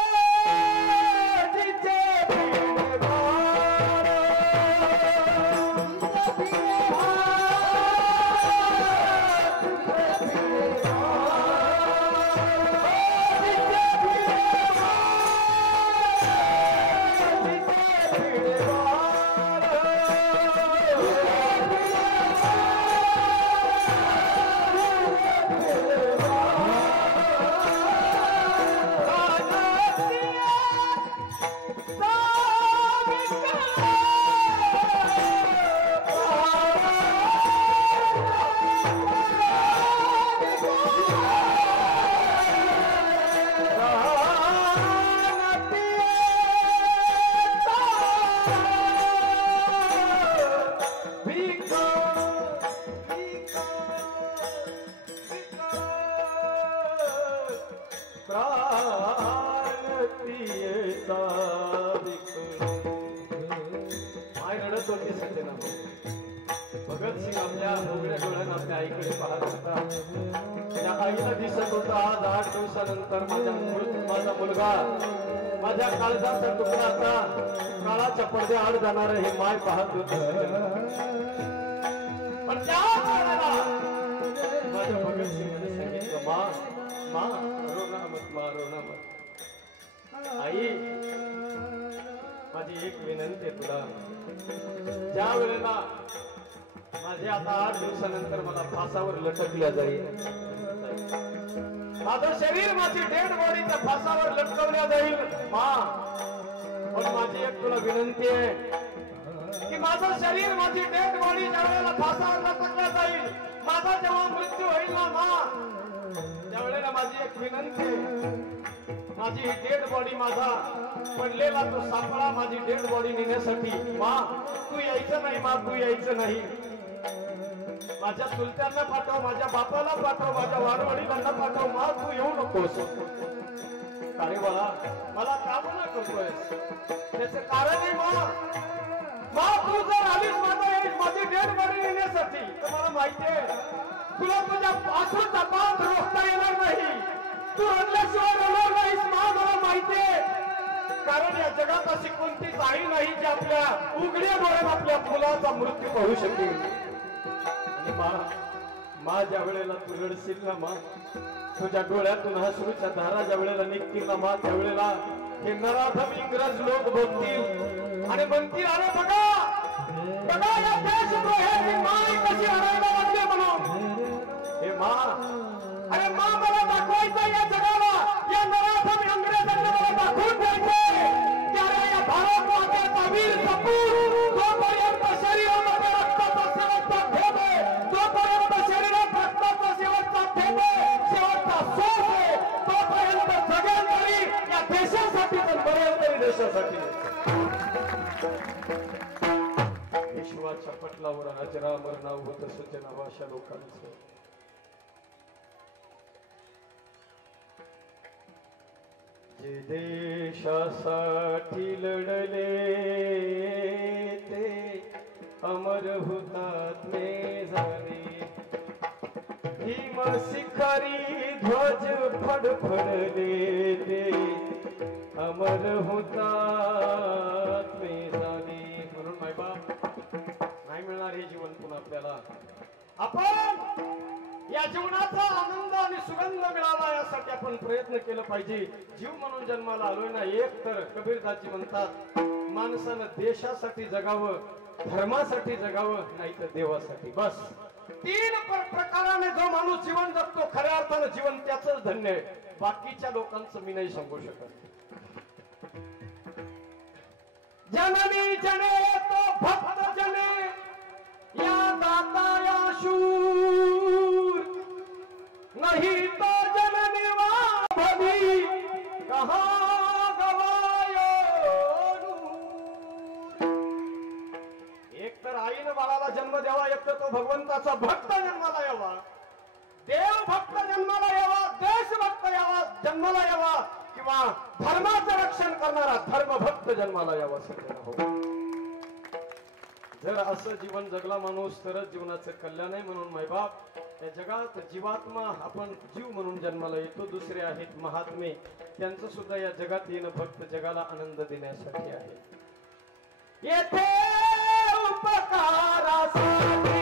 जिचे पिढे बोल, माय रडत होती सज्जना. भगतसिंग आपल्या उघड्या डोळ्यानं आपल्या आईकडे पाहत होता. त्या आईला दिसत होता आज 8 दिवसानंतर माझा मुलगा माझ्या काळजाचा तुकडा आता काळाच्या पडद्याआड जाणार हे माय पाहत होते. पण त्या वेळेला माझ्या भगतसिंगने सांगितलं मा रोना मत मा रोना मत. आई माझी एक विनंती आहे तुला. ज्या वेळेला माझे आता 8 दिवसानंतर मला फासावर लटकल्या जाईल. माझं शरीर माझी डेड बॉडी त्या फासावर लटकवल्या जाईल मा. पण माझी एक तुला विनंती आहे की माझं शरीर माझी डेड बॉडी ज्या वेळेला फासावर लटकल्या जाईल माझा जेव्हा मृत्यू होईल ना मा त्यावेळेला माझी एक विनंती आहे. माझी ही डेड बॉडी माझा पडलेला तो सापळा माझी डेड बॉडी नेण्यासाठी मा तू यायचं नाही मा तू यायचं नाही. माझ्या चुलत्यांना पाठव माझ्या बापाला पाठव माझ्या वाडवडिलांना पाठव मा तू येऊ नकोस. अरे बाळा मला का म्हणा करतोयस त्याचं कारण आहे मा तू जर आलीस माझी डेड बॉडी नेण्यासाठी तर मला माहितीये तुला तुझ्या पासूनचा पाप रोखता येणार नाही. तू रडल्याशिवाय रडणार नाहीस मा मला माहितीये. कारण या जगात अशी कोणतीच आई नाही जी आपल्या उघड्या डोळ्यात आपल्या मुलाचा मृत्यू पाहू शकेल. मा ज्या वेळेला तू रडशील ना मा तुझ्या डोळ्यातून अश्रूच्या धारा ज्या वेळेला निघतील ना मा त्यावेळेला हे नराधम इंग्रज लोक बघतील आणि म्हणतील अरे बघा या देशद्रोही माय कशी हरायला लागले म्हणून. हे मा अरे मा मला दाखवायचं या जगाला या नराधम इंग्रजांना मला दाखवून द्यायचंय त्याला या भारत मातेचा वीर सपूत जोपर्यंत शरीरामध्ये रक्ताचा शेवटचा ठेप आहे जोपर्यंत शरीरात रक्ताचा शेवटचा ठेप आहे शेवटचा श्वास आहे तोपर्यंत जगेल तरी या देशासाठी तर मरेल तरी देशासाठी. विश्वाच्या पटलावर अजरामर नाव होतं सूचना अशा लोकांचं. जे देशासाठी लढले ते अमर हुतात्मे झाले. भीम शिखरी ध्वज फडफडले ते अमर हुतात्मे झाले. म्हणून मायबाप नाही मिळणार हे जीवन पुन्हा आपल्याला. आपण या जीवनाचा आनंद आणि सुगंध मिळावा यासाठी आपण प्रयत्न केला पाहिजे. जीव म्हणून जन्माला आलोय ना एक तर कबीरदाजी म्हणतात माणसानं देशासाठी जगावं धर्मासाठी जगावं नाही तर देवासाठी. बस 3 प्रकाराने जो माणूस जीवन जगतो खऱ्या अर्थानं जीवन त्याच धन्य आहे. बाकीच्या लोकांचं मी नाही सांगू शकत. जननी जने तो भक्त जने या दाता या शूर नहीं तो जननी वा भवी कहाँ गवायो नूर. एक तर आईनं बाळाला जन्म द्यावा एक तर तो भगवंताचा भक्त जन्माला यावा देव भक्त जन्माला यावा देशभक्त यावा जन्माला यावा किंवा धर्माचं रक्षण करणारा धर्मभक्त जन्माला यावा सगळ्यांना हो. जर असं जीवन जगला माणूस तरच जीवनाचं कल्याण आहे. म्हणून मायबाप या जगात जीवात्मा आपण जीव म्हणून जन्माला येतो. दुसरे आहेत महात्मे त्यांचं सुद्धा या जगात येणं फक्त जगाला आनंद देण्यासाठी आहे. येथे उपकारासाठी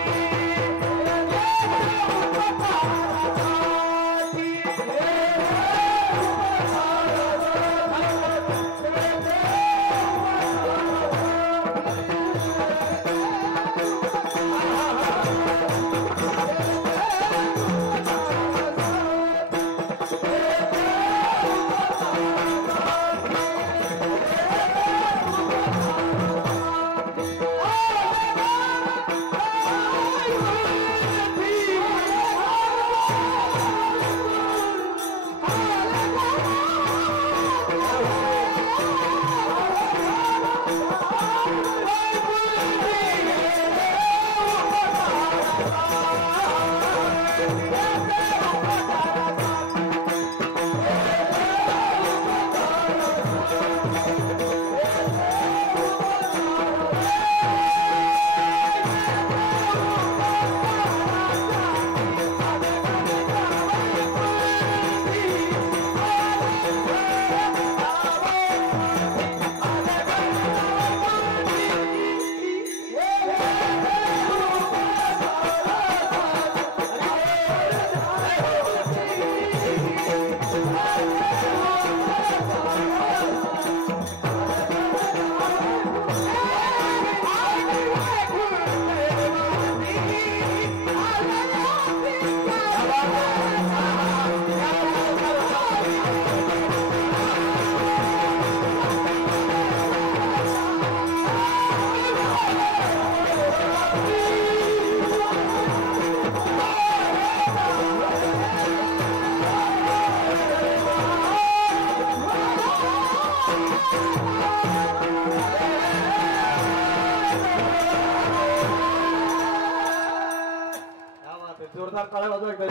वाटतं. जोरदार टाळ्या वाजवा एकदा.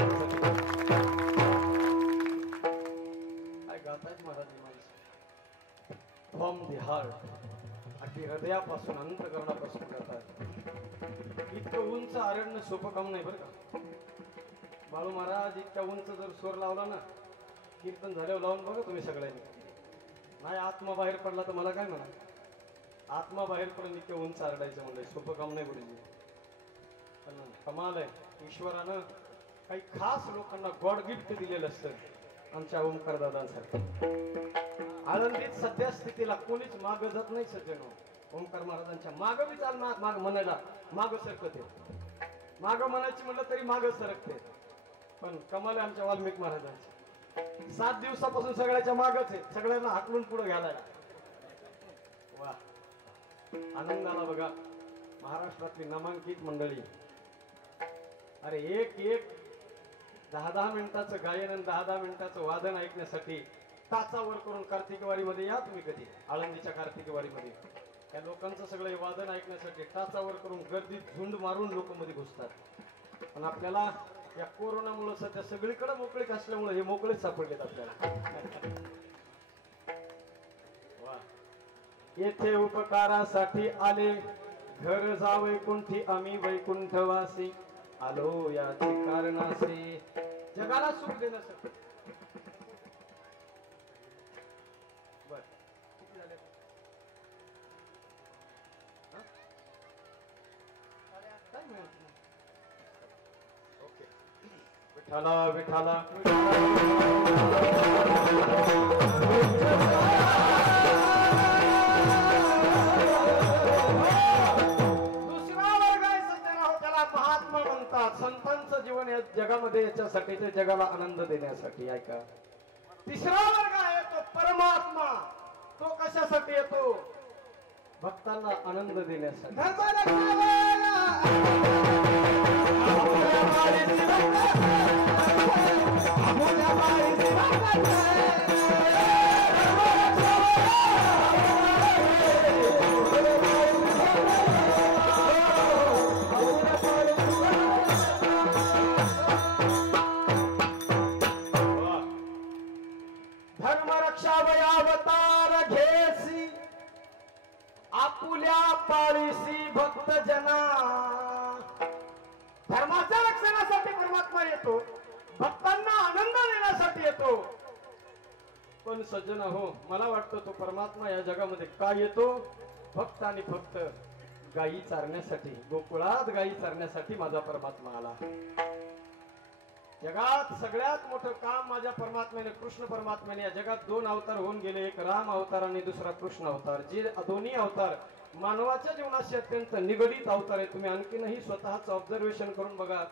काय गातायत महाराज माणसं. फ्रॉम दी हार्ट, अगदी हृदयापासून अंतःकरणापासून गातात. इतकं उंच आरण्य सोपं काम नाही बरं का. बाळू महाराज इतक्या उंच जर स्वर लावला ना, कीर्तन झाल्यावर लावून बघा तुम्ही सगळ्यांनी. नाही आत्मा बाहेर पडला तर मला काय म्हणा. आत्मा बाहेर पडून इतकं उंच आरडायचं म्हणजे सोपं काम नाही गुरुजी. पण कमाल आहे, ईश्वरानं काही खास लोकांना गॉड गिफ्ट दिलेलं असतं आमच्या ओंकार दादांसारखं. आळंदीत सध्या स्थितीला कोणीच माग जात नाही सज्जनो. ओंकार महाराजांच्या माग बी चाल माग म्हणायला माग सरकते. माग म्हणायची म्हणलं तरी माग सरकते. पण कमाल आहे आमच्या वाल्मिक महाराजांची. 7 दिवसापासून सगळ्याच्या मागच आहे, सगळ्यांना हाकलून पुढे घ्यायला. वा आनंदाला बघा. महाराष्ट्रातली नामांकित मंडळी, अरे एक 10-10 मिनिटाचं गायन आणि 10-10 मिनिटाचं वादन ऐकण्यासाठी टाचावर करून कार्तिकवारीमध्ये या तुम्ही कधी. आळंदीच्या कार्तिकवारीमध्ये त्या लोकांचं सगळं हे वादन ऐकण्यासाठी टाचावर करून गर्दीत झुंड मारून लोक मध्ये घुसतात. पण आपल्याला या कोरोनामुळे सध्या सगळीकडे मोकळीक असल्यामुळे हे मोकळेच सापडलेत आपल्याला. वा येथे उपकारासाठी आले, घर जा वैकुंठी आम्ही वैकुंठवासी, आलो याचे कारणासे, जगाला सुख देण्यासाठी. बर किती झाले? काय मिळत? ओके. विठाला विठाला महात्मा म्हणतात. संतांचं जीवन या जगामध्ये याच्यासाठी, ते जगाला आनंद देण्यासाठी. ऐका, तिसरा वर्ग आहे तो परमात्मा. तो कशासाठी येतो? भक्तांना आनंद देण्यासाठी. धर्मरक्षावयावतार घेसी, आपुल्या पाळीसी भक्त जना. धर्माच्या रक्षणासाठी परमात्मा येतो, भक्तांना आनंद देण्यासाठी येतो. पण सज्जन हो, मला वाटतं तो परमात्मा या जगामध्ये का येतो? फक्त आणि फक्त गायी चारण्यासाठी, गोकुळात गायी चारण्यासाठी माझा परमात्मा आला. जगात सगळ्यात मोठं काम माझ्या परमात्म्याने, कृष्ण परमात्म्याने, या जगात 2 अवतार होऊन गेले. एक राम अवतार आणि दुसरा कृष्ण अवतार. जे दोन्ही अवतार मानवाच्या जीवनाशी अत्यंत निगडीत अवतार आहे. तुम्ही आणखीनही स्वतःच ऑब्झर्वेशन करून बघा.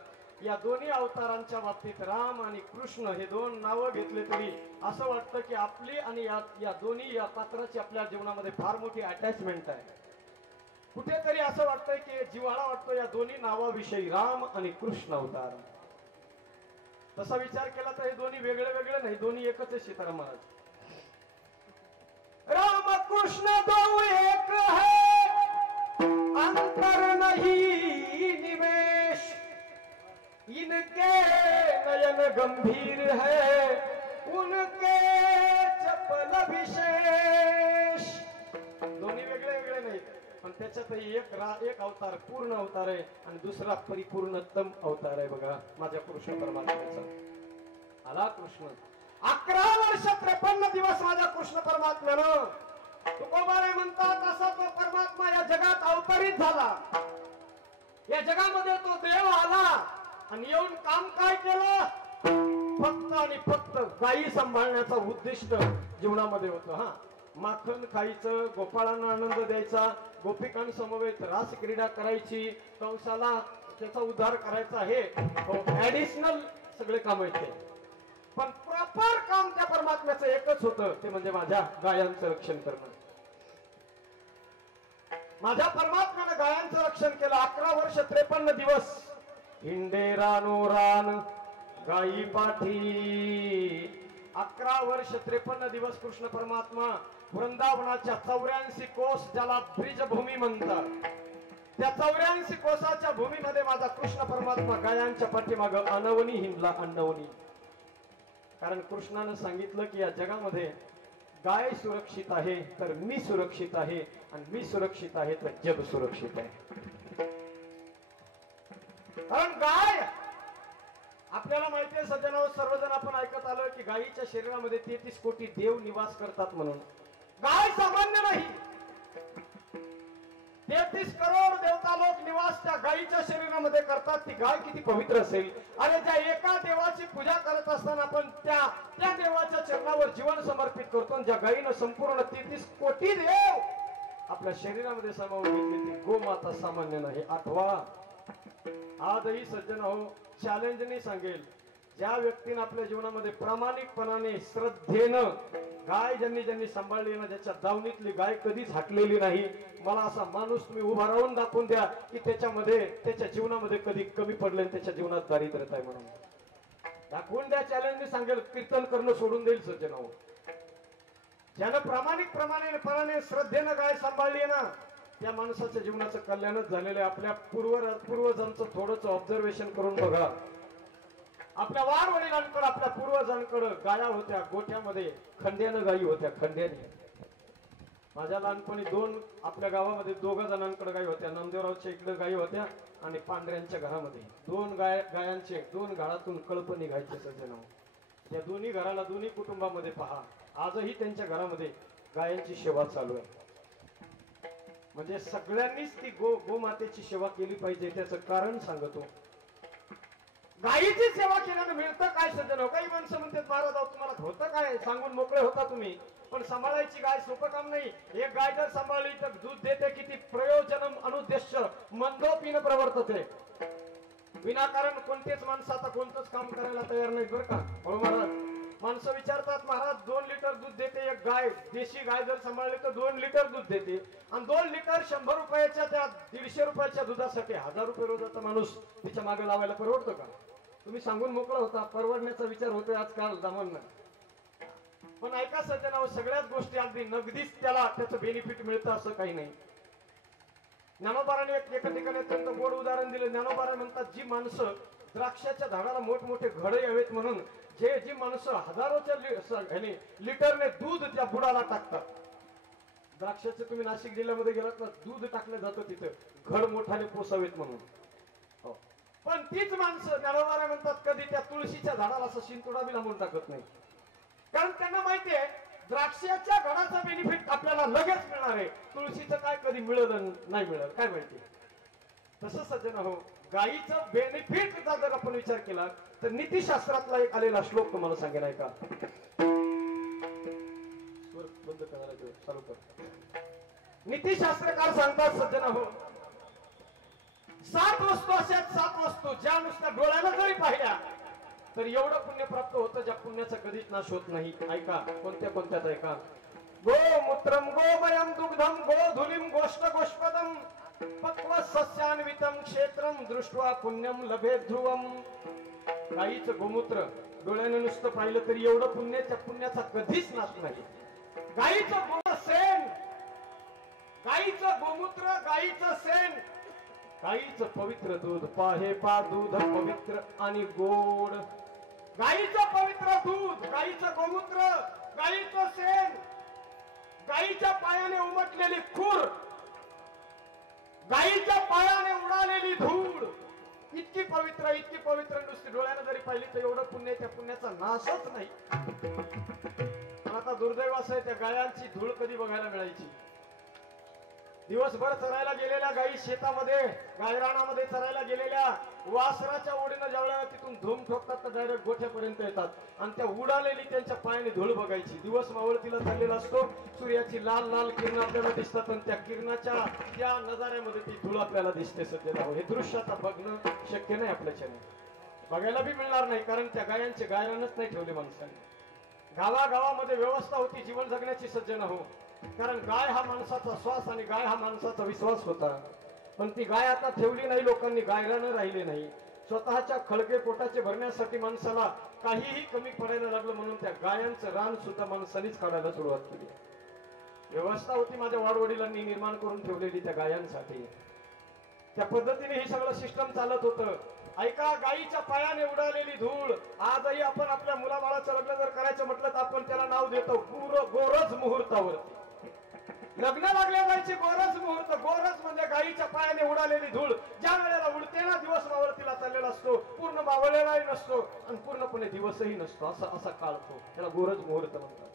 या दोन्ही अवतारांच्या बाबतीत राम आणि कृष्ण हे 2 नावं घेतले तरी असं वाटतं की आपली आणि या दोन्ही या पात्राची आपल्या जीवनामध्ये फार मोठी अटॅचमेंट आहे. कुठेतरी असं वाटतंय की जिव्हाळा वाटतो या दोन्ही नावाविषयी, राम आणि कृष्ण अवतार. तसा विचार केला तर हे दोन्ही वेगळे वेगळे नाही, दोन्ही एकच आहे. सीताराम महाराज. राम कृष्ण दो एक है, अंतर नहीं निवेश, इनके नयन गंभीर है, उनके चपल विशेष. दोन्ही वेगळे वेगळे नाही, पण त्याच्यातही एक अवतार पूर्ण अवतार आहे आणि दुसरा परिपूर्णतम अवतार आहे. बघा माझ्या कृष्ण परमात्म्याचा. आला कृष्ण. 11 वर्ष 53 दिवस माझ्या कृष्ण परमात्म्यानं, तुकोबारे म्हणतात असा तो परमात्मा या जगात अवतरित झाला. या जगामध्ये तो देव आला आणि येऊन काम काय केलं? फक्त आणि फक्त गायी सांभाळण्याचा उद्दिष्ट जीवनामध्ये होतं. हा, माखन खायचं, गोपाळांना आनंद द्यायचा, गोपिकांसमवेत रास क्रीडा करायची, कंसाला त्याचा उद्धार करायचा, हे ऍडिशनल सगळे काम आहेत. पण प्रॉपर काम त्या परमात्म्याचं एकच होतं, ते म्हणजे माझ्या गायांचं रक्षण करणं. माझ्या परमात्म्यानं गायांचं रक्षण केलं. 11 वर्ष 53 दिवस हिंडे रानो रान गायी पाठी. 11 वर्ष 53 दिवस कृष्ण परमात्मा वृंदावनाच्या 84 कोस, ज्याला ब्रिजभूमी म्हणतात, त्या 84 कोसाच्या भूमीमध्ये माझा कृष्ण परमात्मा गायांच्या पाठीमाग अनवनी हिंडला, अनवनी. कारण कृष्णानं सांगितलं की या जगामध्ये गाय सुरक्षित आहे तर मी सुरक्षित आहे, आणि मी सुरक्षित आहे तर जग सुरक्षित आहे. कारण गाय आपल्याला माहिती आहे सज्जनांनो, सर्वजण आपण ऐकत आलो की गायीच्या शरीरामध्ये 33 कोटी देव निवास करतात म्हणून. गाय सामान्य नाही, 33 करोड देवता लोक निवास त्या गायीच्या शरीरामध्ये करतात. ती गाय किती पवित्र असेल, आणि त्या एका देवाची पूजा करत असताना आपण त्या देवाच्या चरणावर जीवन समर्पित करतो. ज्या गायीनं संपूर्ण 33 कोटी देव आपल्या शरीरामध्ये सामावून घेतली, ती गोमाता सामान्य नाही. आठवा, आजही सज्जन हो, चॅलेंजने सांगेल, ज्या व्यक्तीने आपल्या जीवनामध्ये प्रामाणिकपणाने श्रद्धेनं गाय ज्यांनी सांभाळली ना, ज्याच्या दावणीतली गाय कधीच हटलेली नाही, मला असा माणूस तुम्ही उभा राहून दाखवून द्या की त्याच्या जीवनामध्ये कधी कमी पडले, त्याच्या जीवनात दारिद्र्यता आहे म्हणून दाखवून द्या. चॅलेंजने सांगेल, कीर्तन करणं सोडून देईल सज्जन हो. ज्यानं प्रामाणिकपणाने श्रद्धेनं गाय सांभाळली ना, त्या माणसाच्या जीवनाचं कल्याणच झालेलं आहे. आपल्या पूर्वजांचं थोडंसं ऑब्झर्वेशन करून बघा. आपल्या वाडवडिलांकडे, आपल्या पूर्वजांकडे गाया होत्या, गोठ्यामध्ये खंड्यानं गायी होत्या, खंड्याने. माझ्या लहानपणी आपल्या गावामध्ये 2 जणांकडे गायी होत्या. नामदेवरावच्या इकडे गायी होत्या आणि पांढऱ्यांच्या घरामध्ये 2 गायांचे 2 घरातून कळप निघायचे सज्जन. त्या दोन्ही घराला, दोन्ही कुटुंबामध्ये पहा, आजही त्यांच्या घरामध्ये गायांची सेवा चालू आहे. म्हणजे सगळ्यांनीच ती गोमातेची सेवा केली पाहिजे. त्याचं कारण सांगतो. गायीची सेवा केल्यानं मिळतं काय सज्जन? काही माणसं म्हणतात, महाराज तुम्हाला होतं काय, सांगून मोकळे होता तुम्ही, पण सांभाळायची गाय सोपं काम नाही. एक गाय जर सांभाळली तर दूध देते किती, प्रयोजनम अनुद्देश्य मंदोपीन प्रवर्तते. विनाकारण कोणतेच माणसं आता कोणतंच काम करायला तयार नाही बरं का. हो महाराज, माणसं विचारतात, महाराज 2 लिटर दूध देते एक गाय, देशी गाय जर सांभाळली तर 2 लिटर दूध देते, आणि 2 लिटर 100 रुपयाच्या त्या 150 रुपयाच्या दुधासाठी 1000 रुपये रोजाचा माणूस तिच्या मागे लावायला परवडतो का? तुम्ही सांगून मोकळा होता, परवडण्याचा विचार होतोय आजकाल जमाना. पण ऐका सज्जनावर, सगळ्याच गोष्टी अगदी नगदीच त्याचं बेनिफिट मिळतं असं काही नाही. ज्ञानोबाराने एका ठिकाणी अत्यंत गोड उदाहरण दिलं. ज्ञानोबारा म्हणतात, जी माणसं द्राक्षाच्या झाडाला मोठमोठे घडे यावेत म्हणून जी माणसं हजारोच्या लिटरने दूध त्या बुडाला टाकतात. द्राक्षाचे तुम्ही नाशिक जिल्ह्यामध्ये गेलात ना, दूध टाकलं जातं तिथं घड मोठाले पोसावेत म्हणून. पण तीच माणसं ज्ञानोबारा म्हणतात, कधी त्या तुळशीच्या झाडाला असं शिंतोडा बी लांबून टाकत नाही. कारण त्यांना माहितीये द्राक्षाच्या घडाचा बेनिफिट आपल्याला लगेच मिळणार आहे, तुळशीचं काय कधी मिळत नाही मिळत काय माहिती. तसं सज्जन हो, गायीचं बेनिफिटचा जर आपण विचार केला तर नीतिशास्त्रातला एक आलेला श्लोक तुम्हाला सांगेल ऐका. बंद करायला चालू कर. नीतिशास्त्रकार सांगतात सज्जन हो, 7 वस्तू अशा 7 वस्तू ज्या नुसत्या डोळ्याला जरी पाहिल्या तर एवढं पुण्य प्राप्त होतं, ज्या पुण्याचा कधीच नाश होत नाही. ऐका कोणत्यात ऐका. गोमूत्रम गोमयम दुग्धम गोधुलीम गोष्ट गोष्पदम पक्व सस्यान्वितम क्षेत्रम दृष्ट्वा पुण्यम लभे ध्रुवम. गाईचं गोमूत्र डोळ्याने नुसतं पाहिलं तरी एवढं पुण्य, त्या पुण्याचा कधीच नाश नाही. गाईचं शेण, गाईचं गोमूत्र, गाईचं शेण, गाईचं पवित्र दूध, हे दूध पवित्र आणि गोड. गाईचं पवित्र दूध, गाईचं गोमूत्र, गाईचं शेण, गाईच्या पायाने उमटलेली खूर, गाईच्या पायाने उडालेली धूळ, इतकी पवित्र नुसती डोळ्याने जरी पाहिली तर एवढं पुण्य, त्या पुण्याचा नाशच नाही. आता दुर्दैव असं आहे, त्या गायांची धूळ कधी बघायला मिळायची. दिवसभर चरायला गेलेल्या गायी शेतामध्ये, गायरानामध्ये चरायला गेलेल्या वासराच्या ओढीनं ज्यावेळेला तिथून धूम ठोकतात तर डायरेक्ट गोठ्यापर्यंत येतात, आणि त्या उडालेली त्यांच्या पायाने धूळ बघायची. दिवस मावळतीला चाललेला असतो, सूर्याची लाल लाल किरण आपल्याला दिसतात, आणि त्या किरणाच्या त्या नजाऱ्यामध्ये ती धूळ आपल्याला दिसते. सध्या हे दृश्य आता बघणं शक्य नाही, आपल्याच्याने बघायला बी मिळणार नाही, कारण त्या गायांचे गायरानच नाही ठेवले माणसांनी. गावागावामध्ये व्यवस्था होती जीवन जगण्याची सज्जन हो, कारण गाय हा माणसाचा श्वास आणि गाय हा माणसाचा विश्वास होता. पण ती गाय आता ठेवली नाही लोकांनी, गायरानं राहिले नाही. स्वतःच्या खळगे पोटाचे भरण्यासाठी माणसाला काहीही कमी पडायला लागलं म्हणून त्या गायांचं रान सुद्धा माणसानीच काढायला सुरुवात केली. व्यवस्था होती माझ्या वाडवडिलांनी निर्माण करून ठेवलेली त्या गायांसाठी. त्या पद्धतीने हे सगळं सिस्टम चालत होतं. ऐका, गायीच्या पायाने उडालेली धूळ. आजही आपण आपल्या मुलाबाळाचं लग्न जर करायचं म्हटलं तर आपण त्याला नाव देतो गोरज मुहूर्तावरती. लग्न लागल्या जायची गोरज मुहूर्त. गोरज म्हणजे गायीच्या पायाने उडालेली धूळ. ज्या वेळेला उडते ना, दिवस मावळतीला चाललेला असतो, पूर्ण मावळलेलाही नसतो आणि पूर्णपणे दिवसही नसतो, असा काळ तो, त्याला गोरज मुहूर्त म्हणतात.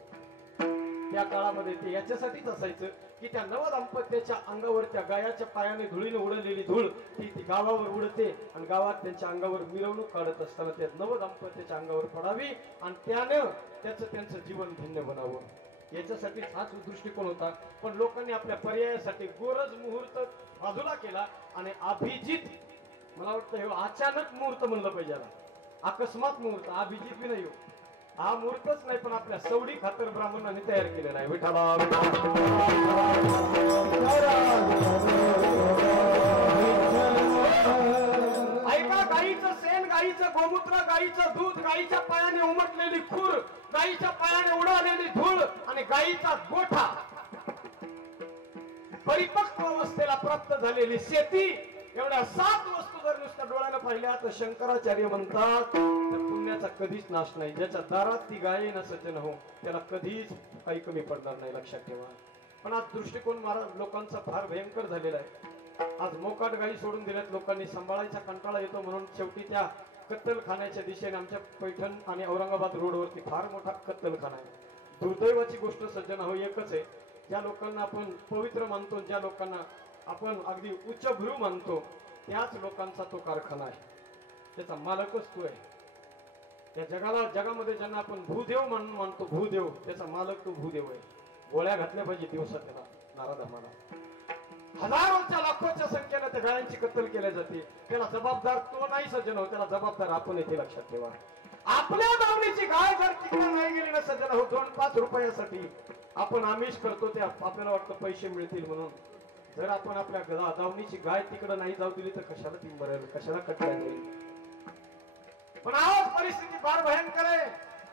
त्या काळामध्ये ते याच्यासाठीच असायचं की त्या नव दाम्पत्याच्या अंगावर त्या गायाच्या पायाने धुळीने उडलेली धूळ ती गावावर उडते आणि गावात त्यांच्या अंगावर मिरवणूक काढत असताना त्या नव दाम्पत्याच्या अंगावर पडावी आणि त्यानं त्यांचं जीवन धन्य बनावं. याच्यासाठी हाच दृष्टिकोन होता. पण लोकांनी आपल्या पर्यायासाठी गोरज मुहूर्त बाजूला केला आणि अभिजित, मला वाटतं हे अचानक मुहूर्त म्हणलं पाहिजे, अकस्मात मुहूर्त, अभिजित बी नाही हो, हा मुहूर्तच नाही, पण आपल्या सवडी खातर ब्राह्मणांनी तयार केलेला आहे. विठाला ऐका, गाईचं शेण, गाईचं गोमूत्र, गाईचं दूध, गाईच्या पायाने उमटलेली खूर, गाईच्या पायाने उडालेली धूळ आणि गाईचा गोठा, परिपक्व अवस्थेला प्राप्त झालेली शेती, एवढ्या 7 वस्तू जर नुसत्या डोळ्यानं पाहिल्या तर शंकराचार्य म्हणतात तर पुण्याचा कधीच नाश नाही. ज्याच्या दारात ती गाय न सज्जन हो त्याला कधीच काही कमी पडणार नाही, लक्षात ठेवा. पण आज दृष्टिकोन लोकांचा फार भयंकर झालेला आहे. आज मोकाट गायी सोडून दिल्यात लोकांनी, सांभाळायचा कंटाळा येतो म्हणून शेवटी त्या कत्तलखान्याच्या दिशेने आमच्या पैठण आणि औरंगाबाद रोडवरती फार मोठा कत्तलखाना आहे. दुर्दैवाची गोष्ट सज्जन हो एकच आहे, ज्या लोकांना आपण पवित्र मानतो, ज्या लोकांना आपण अगदी उच्चभ्रू मानतो, त्याच लोकांचा तो कारखाना आहे, त्याचा मालकच तो आहे. त्या जगामध्ये ज्यांना आपण भूदेव म्हणून मानतो, भूदेव, त्याचा मालक तो भूदेव आहे. गोळ्या घातल्या पाहिजे दिवसात त्याला, नाराधमाला. हजारोच्या लाखोच्या संख्येने त्या गायांची कत्तल केल्या जाते. त्याला जबाबदार तो नाही सज्जन हो, त्याला जबाबदार आपण येथे, लक्षात ठेवा. आपल्या दावणीची गाय जर तिकडे नाही गेली ना सज्जन हो, 2-5 रुपयासाठी आपण आमिष करतो, ते आपल्याला वाटतं पैसे मिळतील म्हणून. जर आपण आपल्या दावणीची गाय तिकडे नाही जाऊ दिली तर कशाला ती मरेल, कशाला कटल्या जाईल. पण आज परिस्थिती फार भयंकर आहे.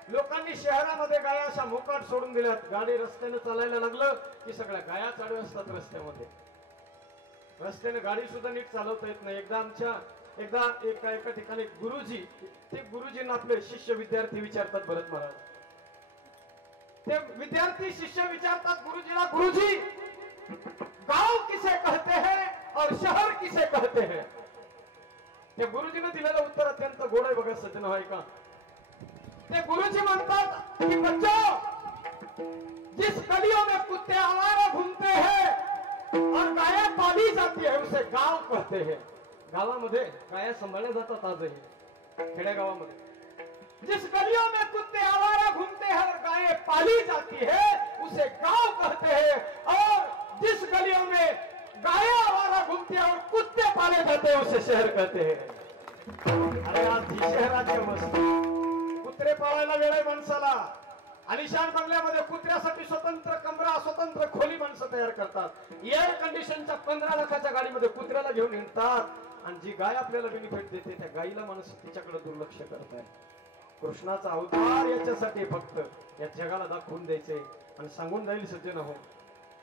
लोकांनी शहरामध्ये गाया अशा मोकाट सोडून दिल्यात. गाडी रस्त्याने चालायला लागलं की सगळ्या गाया चालू असतात रस्त्यामध्ये. रस्त्याने गाडी सुद्धा नीट चालवता येत नाही. एकदा एका ठिकाणी गुरुजी, ते गुरुजींना आपले शिष्य विद्यार्थी विचारतात, भरत महाराज, ते विद्यार्थी शिष्य विचारतात गुरुजीला, गुरुजी गांव किसे कहते हैं और शहर किसे कहते हैं? त्या गुरुजीने दिलेलं उत्तर अत्यंत गोड आहे बघा सज्जन हो, ऐका. ते गुरुजी म्हणतात की बच्चों, जिस गलियों में कुत्ते आवारा घूमते हैं और गाया पाली जाती है उसे गांव कहते हैं. गावामध्ये गाया सांभाळल्या जातात आजही खेडेगावामध्ये. जिस गलियों में कुत्ते आवारा घूमते हैं और गायें पाली जाती है उसे गांव कहते हैं, और जिस गलियों में गायें आवारा घूमती है और कुत्ते पाले जाते हैं उसे शहर कहते हैं. अरे आज ही शहराची मस्त, कुत्रे पाळायला वेळ आहे माणसाला. आलिशान बंगल्यामध्ये कुत्र्यासाठी स्वतंत्र कमरा, स्वतंत्र खोली माणसं तयार करतात. एअर कंडिशनच्या 15 लाखाच्या गाडीमध्ये कुत्र्याला घेऊन हिंडतात. आणि जी गाय आपल्याला बेनिफिट देते त्या गायीला माणूस तिच्याकडे दुर्लक्ष करत आहे. कृष्णाचा अवतार याच्यासाठी फक्त या जगाला दाखवून द्यायचे आणि सांगून जाईल सज्जन हो.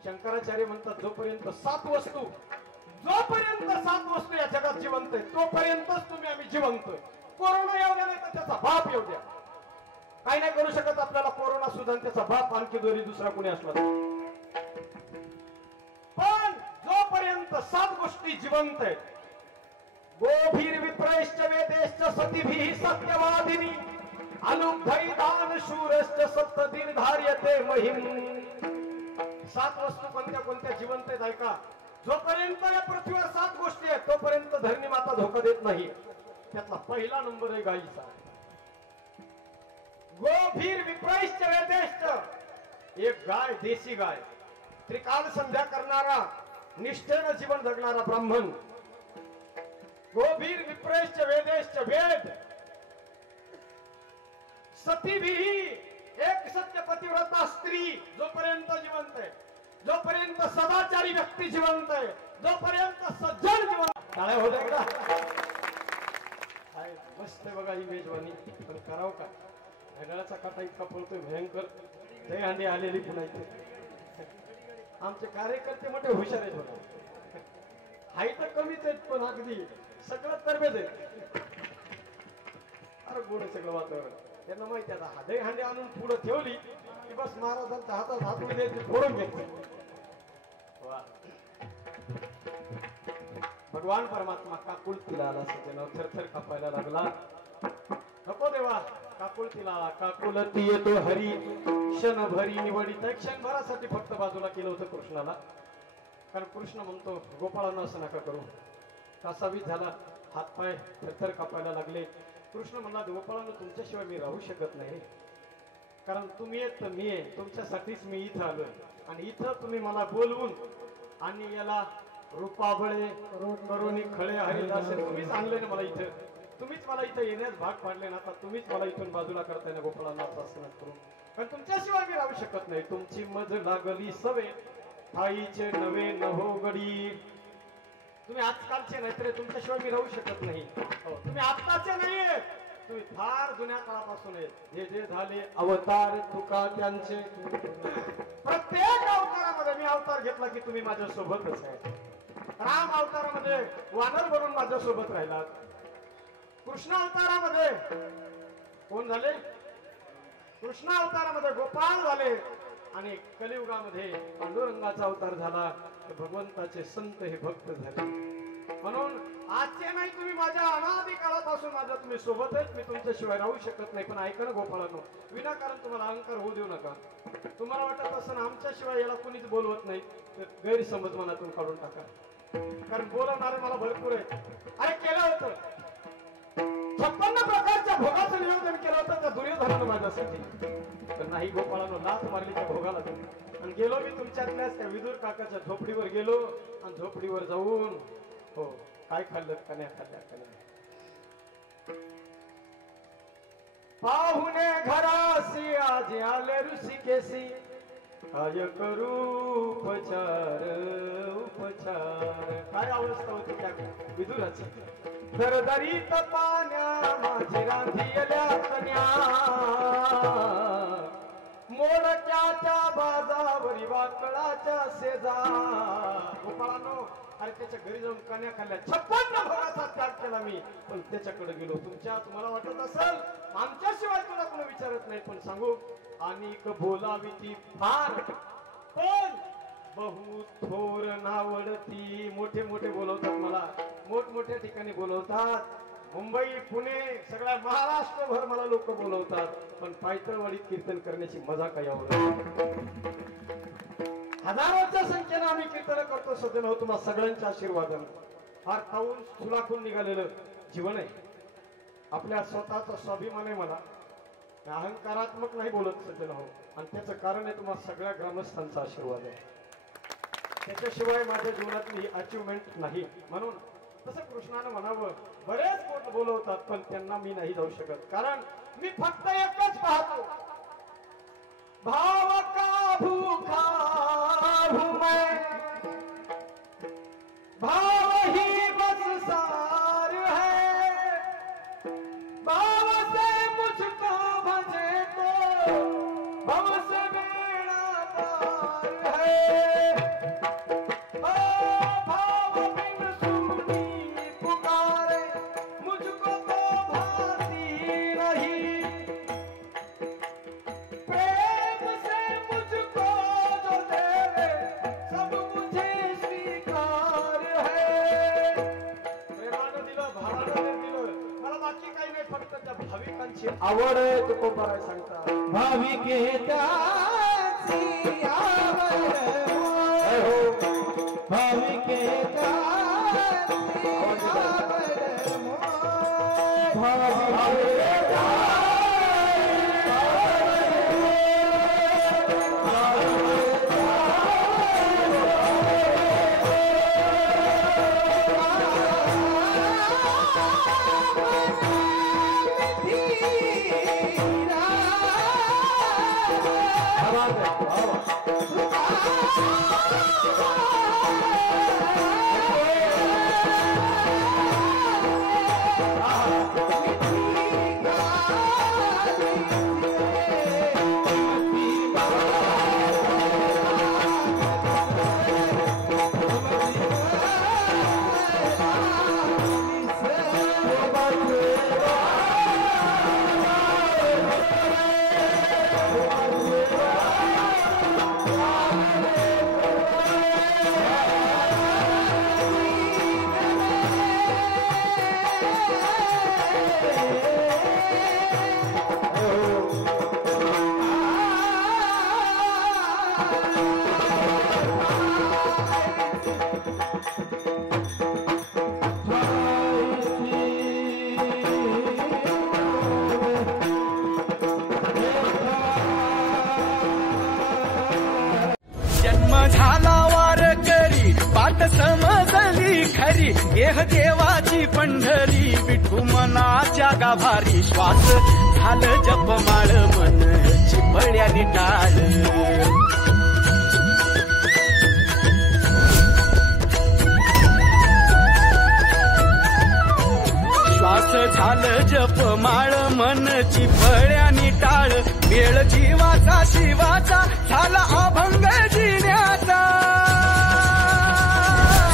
शंकराचार्य म्हणतात जोपर्यंत 7 वस्तू या जगात जिवंत आहे तोपर्यंतच तुम्ही आम्ही जिवंत. कोरोना येऊ द्या, नाही तर त्याचा बाप येऊ द्या, काही नाही करू शकत आपल्याला कोरोना सुद्धा, त्याचा बाप आणखी दोरी दुसरा कोणी असला. पण जोपर्यंत 7 गोष्टी जिवंत आहेत, गोभीर विप्रैश्च वेदेश्च सतीभिः सत्यवादिनी अनुग्धैदान शूरश्च सप्तदिन धार्यते महिम. 7 वस्तू कोणत्या जिवंत आहेत ऐका. जोपर्यंत या पृथ्वीवर 7 गोष्टी आहेत तोपर्यंत धरणी माता धोका देत नाही. त्यातला पहिला नंबर आहे गायीचा. गोभीर विप्रैश्च वेदेश्च, एक गाय, देशी गाय, त्रिकाल संध्या करणारा, निष्ठेनं जीवन जगणारा ब्राह्मण. गोभीर विप्रैश्च वेदेश्च, वेद. सतीभिः, एक सत्य पतिव्रता स्त्री जोपर्यंत जिवंत आहे, जोपर्यंत सदाचारी व्यक्ती जिवंत आहे, जोपर्यंत सज्जन जिवंत. टाळ्या होत्या का? मस्त बघा ही मेजवानी. पण करावं का, घड्याळाचा काटा इतका पळतोय भयंकर. ते अंडी आलेली पुन्हा इथे. आमचे कार्यकर्ते मोठे हुशार आहेत बघा. हाय तर कमीच आहेत पण अगदी सगळं तरबेज आहे. अरे गोड आहे सगळं वातावरण. त्यांना माहिती आता हादे हांडे आणून पुढे ठेवली की बस महाराजांच्या हातात हात मध्ये फोडून घ्यायचे. वा भगवान परमात्मा काकुळतीला आला सज्जन थरथर कापायला लागला. नको देवा काकुळतीला आला. काकुळती येतो हरी क्षण भरी निवडित. क्षणभरासाठी फक्त बाजूला केलं होतं कृष्णाला. कारण कृष्ण म्हणतो गोपाळांना असं नका करू. कासावीस झाला हातपाय थरथर कापायला लागले. कृष्ण म्हणला गोपाळांना तुमच्याशिवाय मी राहू शकत नाही. कारण तुम्ही येत तर मी आहे. तुमच्यासाठीच मी इथं आलोय. आणि इथं तुम्ही मला बोलवून आणि याला रूपाबळे करुणी खळे हरिदास तुम्हीच आणले ना मला इथं. तुम्हीच मला इथं येण्यास भाग पाडले ना. आता तुम्हीच मला इथून बाजूला करताय ना गोपाळांना असं करून. कारण तुमच्याशिवाय मी राहू शकत नाही. तुमची मज लागली सवे आईचे नवे नहो गडी. तुम्ही आजकालचे नाही तर तुमच्याशिवाय मी राहू शकत नाही. तुम्ही आत्ताचे नाहीये. तुम्ही फार जुन्या काळापासून आहेत. जे जे झाले अवतार तुका त्यांचे. प्रत्येक अवतारामध्ये मी अवतार घेतला की तुम्ही माझ्या सोबतच आहे. राम अवतारामध्ये वानर बनून माझ्या सोबत राहिलात. कृष्ण अवतारामध्ये कोण झाले? कृष्ण अवतारामध्ये गोपाळ झाले. आणि कलियुगामध्ये पांडुरंगाचा अवतार झाला तर भगवंताचे संत हे भक्त झाले. म्हणून आजचे नाही तुम्ही माझ्या अनादी काळापासून माझ्या तुम्ही सोबत आहेत. मी तुमच्याशिवाय राहू शकत नाही. पण ऐका ना गोपाळांनो विनाकारण तुम्हाला अहंकार होऊ देऊ नका. तुम्हाला वाटत असं आमच्याशिवाय याला कोणीच बोलवत नाही तर गैरसमज मनातून काढून टाका. कारण बोलवणारे मला भरपूर आहे. अरे केलं होतं 56 प्रकारच्या भोगाचं नियोजन केलं होतं त्या दुर्योधनानं माझ्यासाठी. तर नाही गोपाळांनो लाथ मारली त्या भोगाला तुम्ही. आणि गेलो मी तुमच्यातल्याच त्या विदुर काकाच्या झोपडीवर गेलो. आणि झोपडीवर जाऊन हो काय खाल्लं कन्या खाल्ल्या कन्या. पाहुणे घरासी आज आले ऋषिकेशी काय करू उपचार उपचार. काय अवस्था होती त्या विदुराची. दरदरीत पाण्या माझी रांधियल्या कन्या मोडक्याच्या बाजावरी वाकळाच्या शेजा. गोपाळांनो अरे त्याच्या घरी जाऊन कन्या खाल्ल्या. 56 भोगाचा त्याग केला मी. पण त्याच्याकडे गेलो. तुम्हाला वाटत असेल आमच्याशिवाय तुला कोणी विचारत नाही. पण सांगू आणि बोलावी ती फार पण बहु थोर नावडती. मोठे मोठे बोलवतात मला. मोठमोठ्या ठिकाणी बोलवतात. मुंबई पुणे सगळ्या महाराष्ट्रभर मला लोक बोलवतात. पण पायथळवाडीत कीर्तन करण्याची मजा काय आवडत. हजारोच्या संख्येने आम्ही कीर्तन करतो सज्जन हो. तुम्हाला सगळ्यांच्या आशीर्वादाने फार खाऊन सुलाखून निघालेलं जीवन आहे. आपल्या स्वतःचा स्वाभिमान आहे मला. अहंकारात्मक नाही बोलत सज्जन हो. आणि त्याचं कारण आहे तुम्हाला सगळ्या ग्रामस्थांचा आशीर्वाद आहे. त्याच्याशिवाय माझ्या जीवनातली अचिव्हमेंट नाही. म्हणून तसं कृष्णानं म्हणावं बरेच कोण बोलवतात पण त्यांना मी नाही जाऊ शकत. कारण मी फक्त एकच पाहतो भाव का भूखा हूं मैं भाव ही बस सार है. भाव से मुझको भजे तो भव से बेड़ा पार है. भाव बिन सुनी पुकारे मुझको तो भाती नहीं. प्रेम से मुझको जो दे सब मुझे स्वीकार है. प्रेमानं दिलं भावानं दिलं मला बाकी काही नाही. फक्त त्या भाविकांची आवड आहे. तो कोण सांगता भाविकेची आवड भाविकेची जन्म झाला वारकरी पाठ समजली खरी देह देवाची पंढरी विठू मनाच्या गाभारी श्वास झालं जपमाळ मन चिपळ्याने टाळ श्वास झालं जपमाळ मन चिपळ्याने टाळ वेळ जीवाचा शिवाचा झाला अभंग जिण्याचा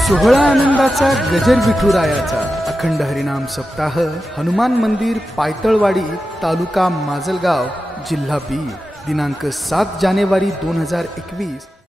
सोहळा आनंदाचा गजर विठुरायाचा अखंड हरिनाम सप्ताह हनुमान मंदिर पायतळवाडी तालुका माजलगाव जिल्हा बीड दिनांक 7 जानेवारी 2021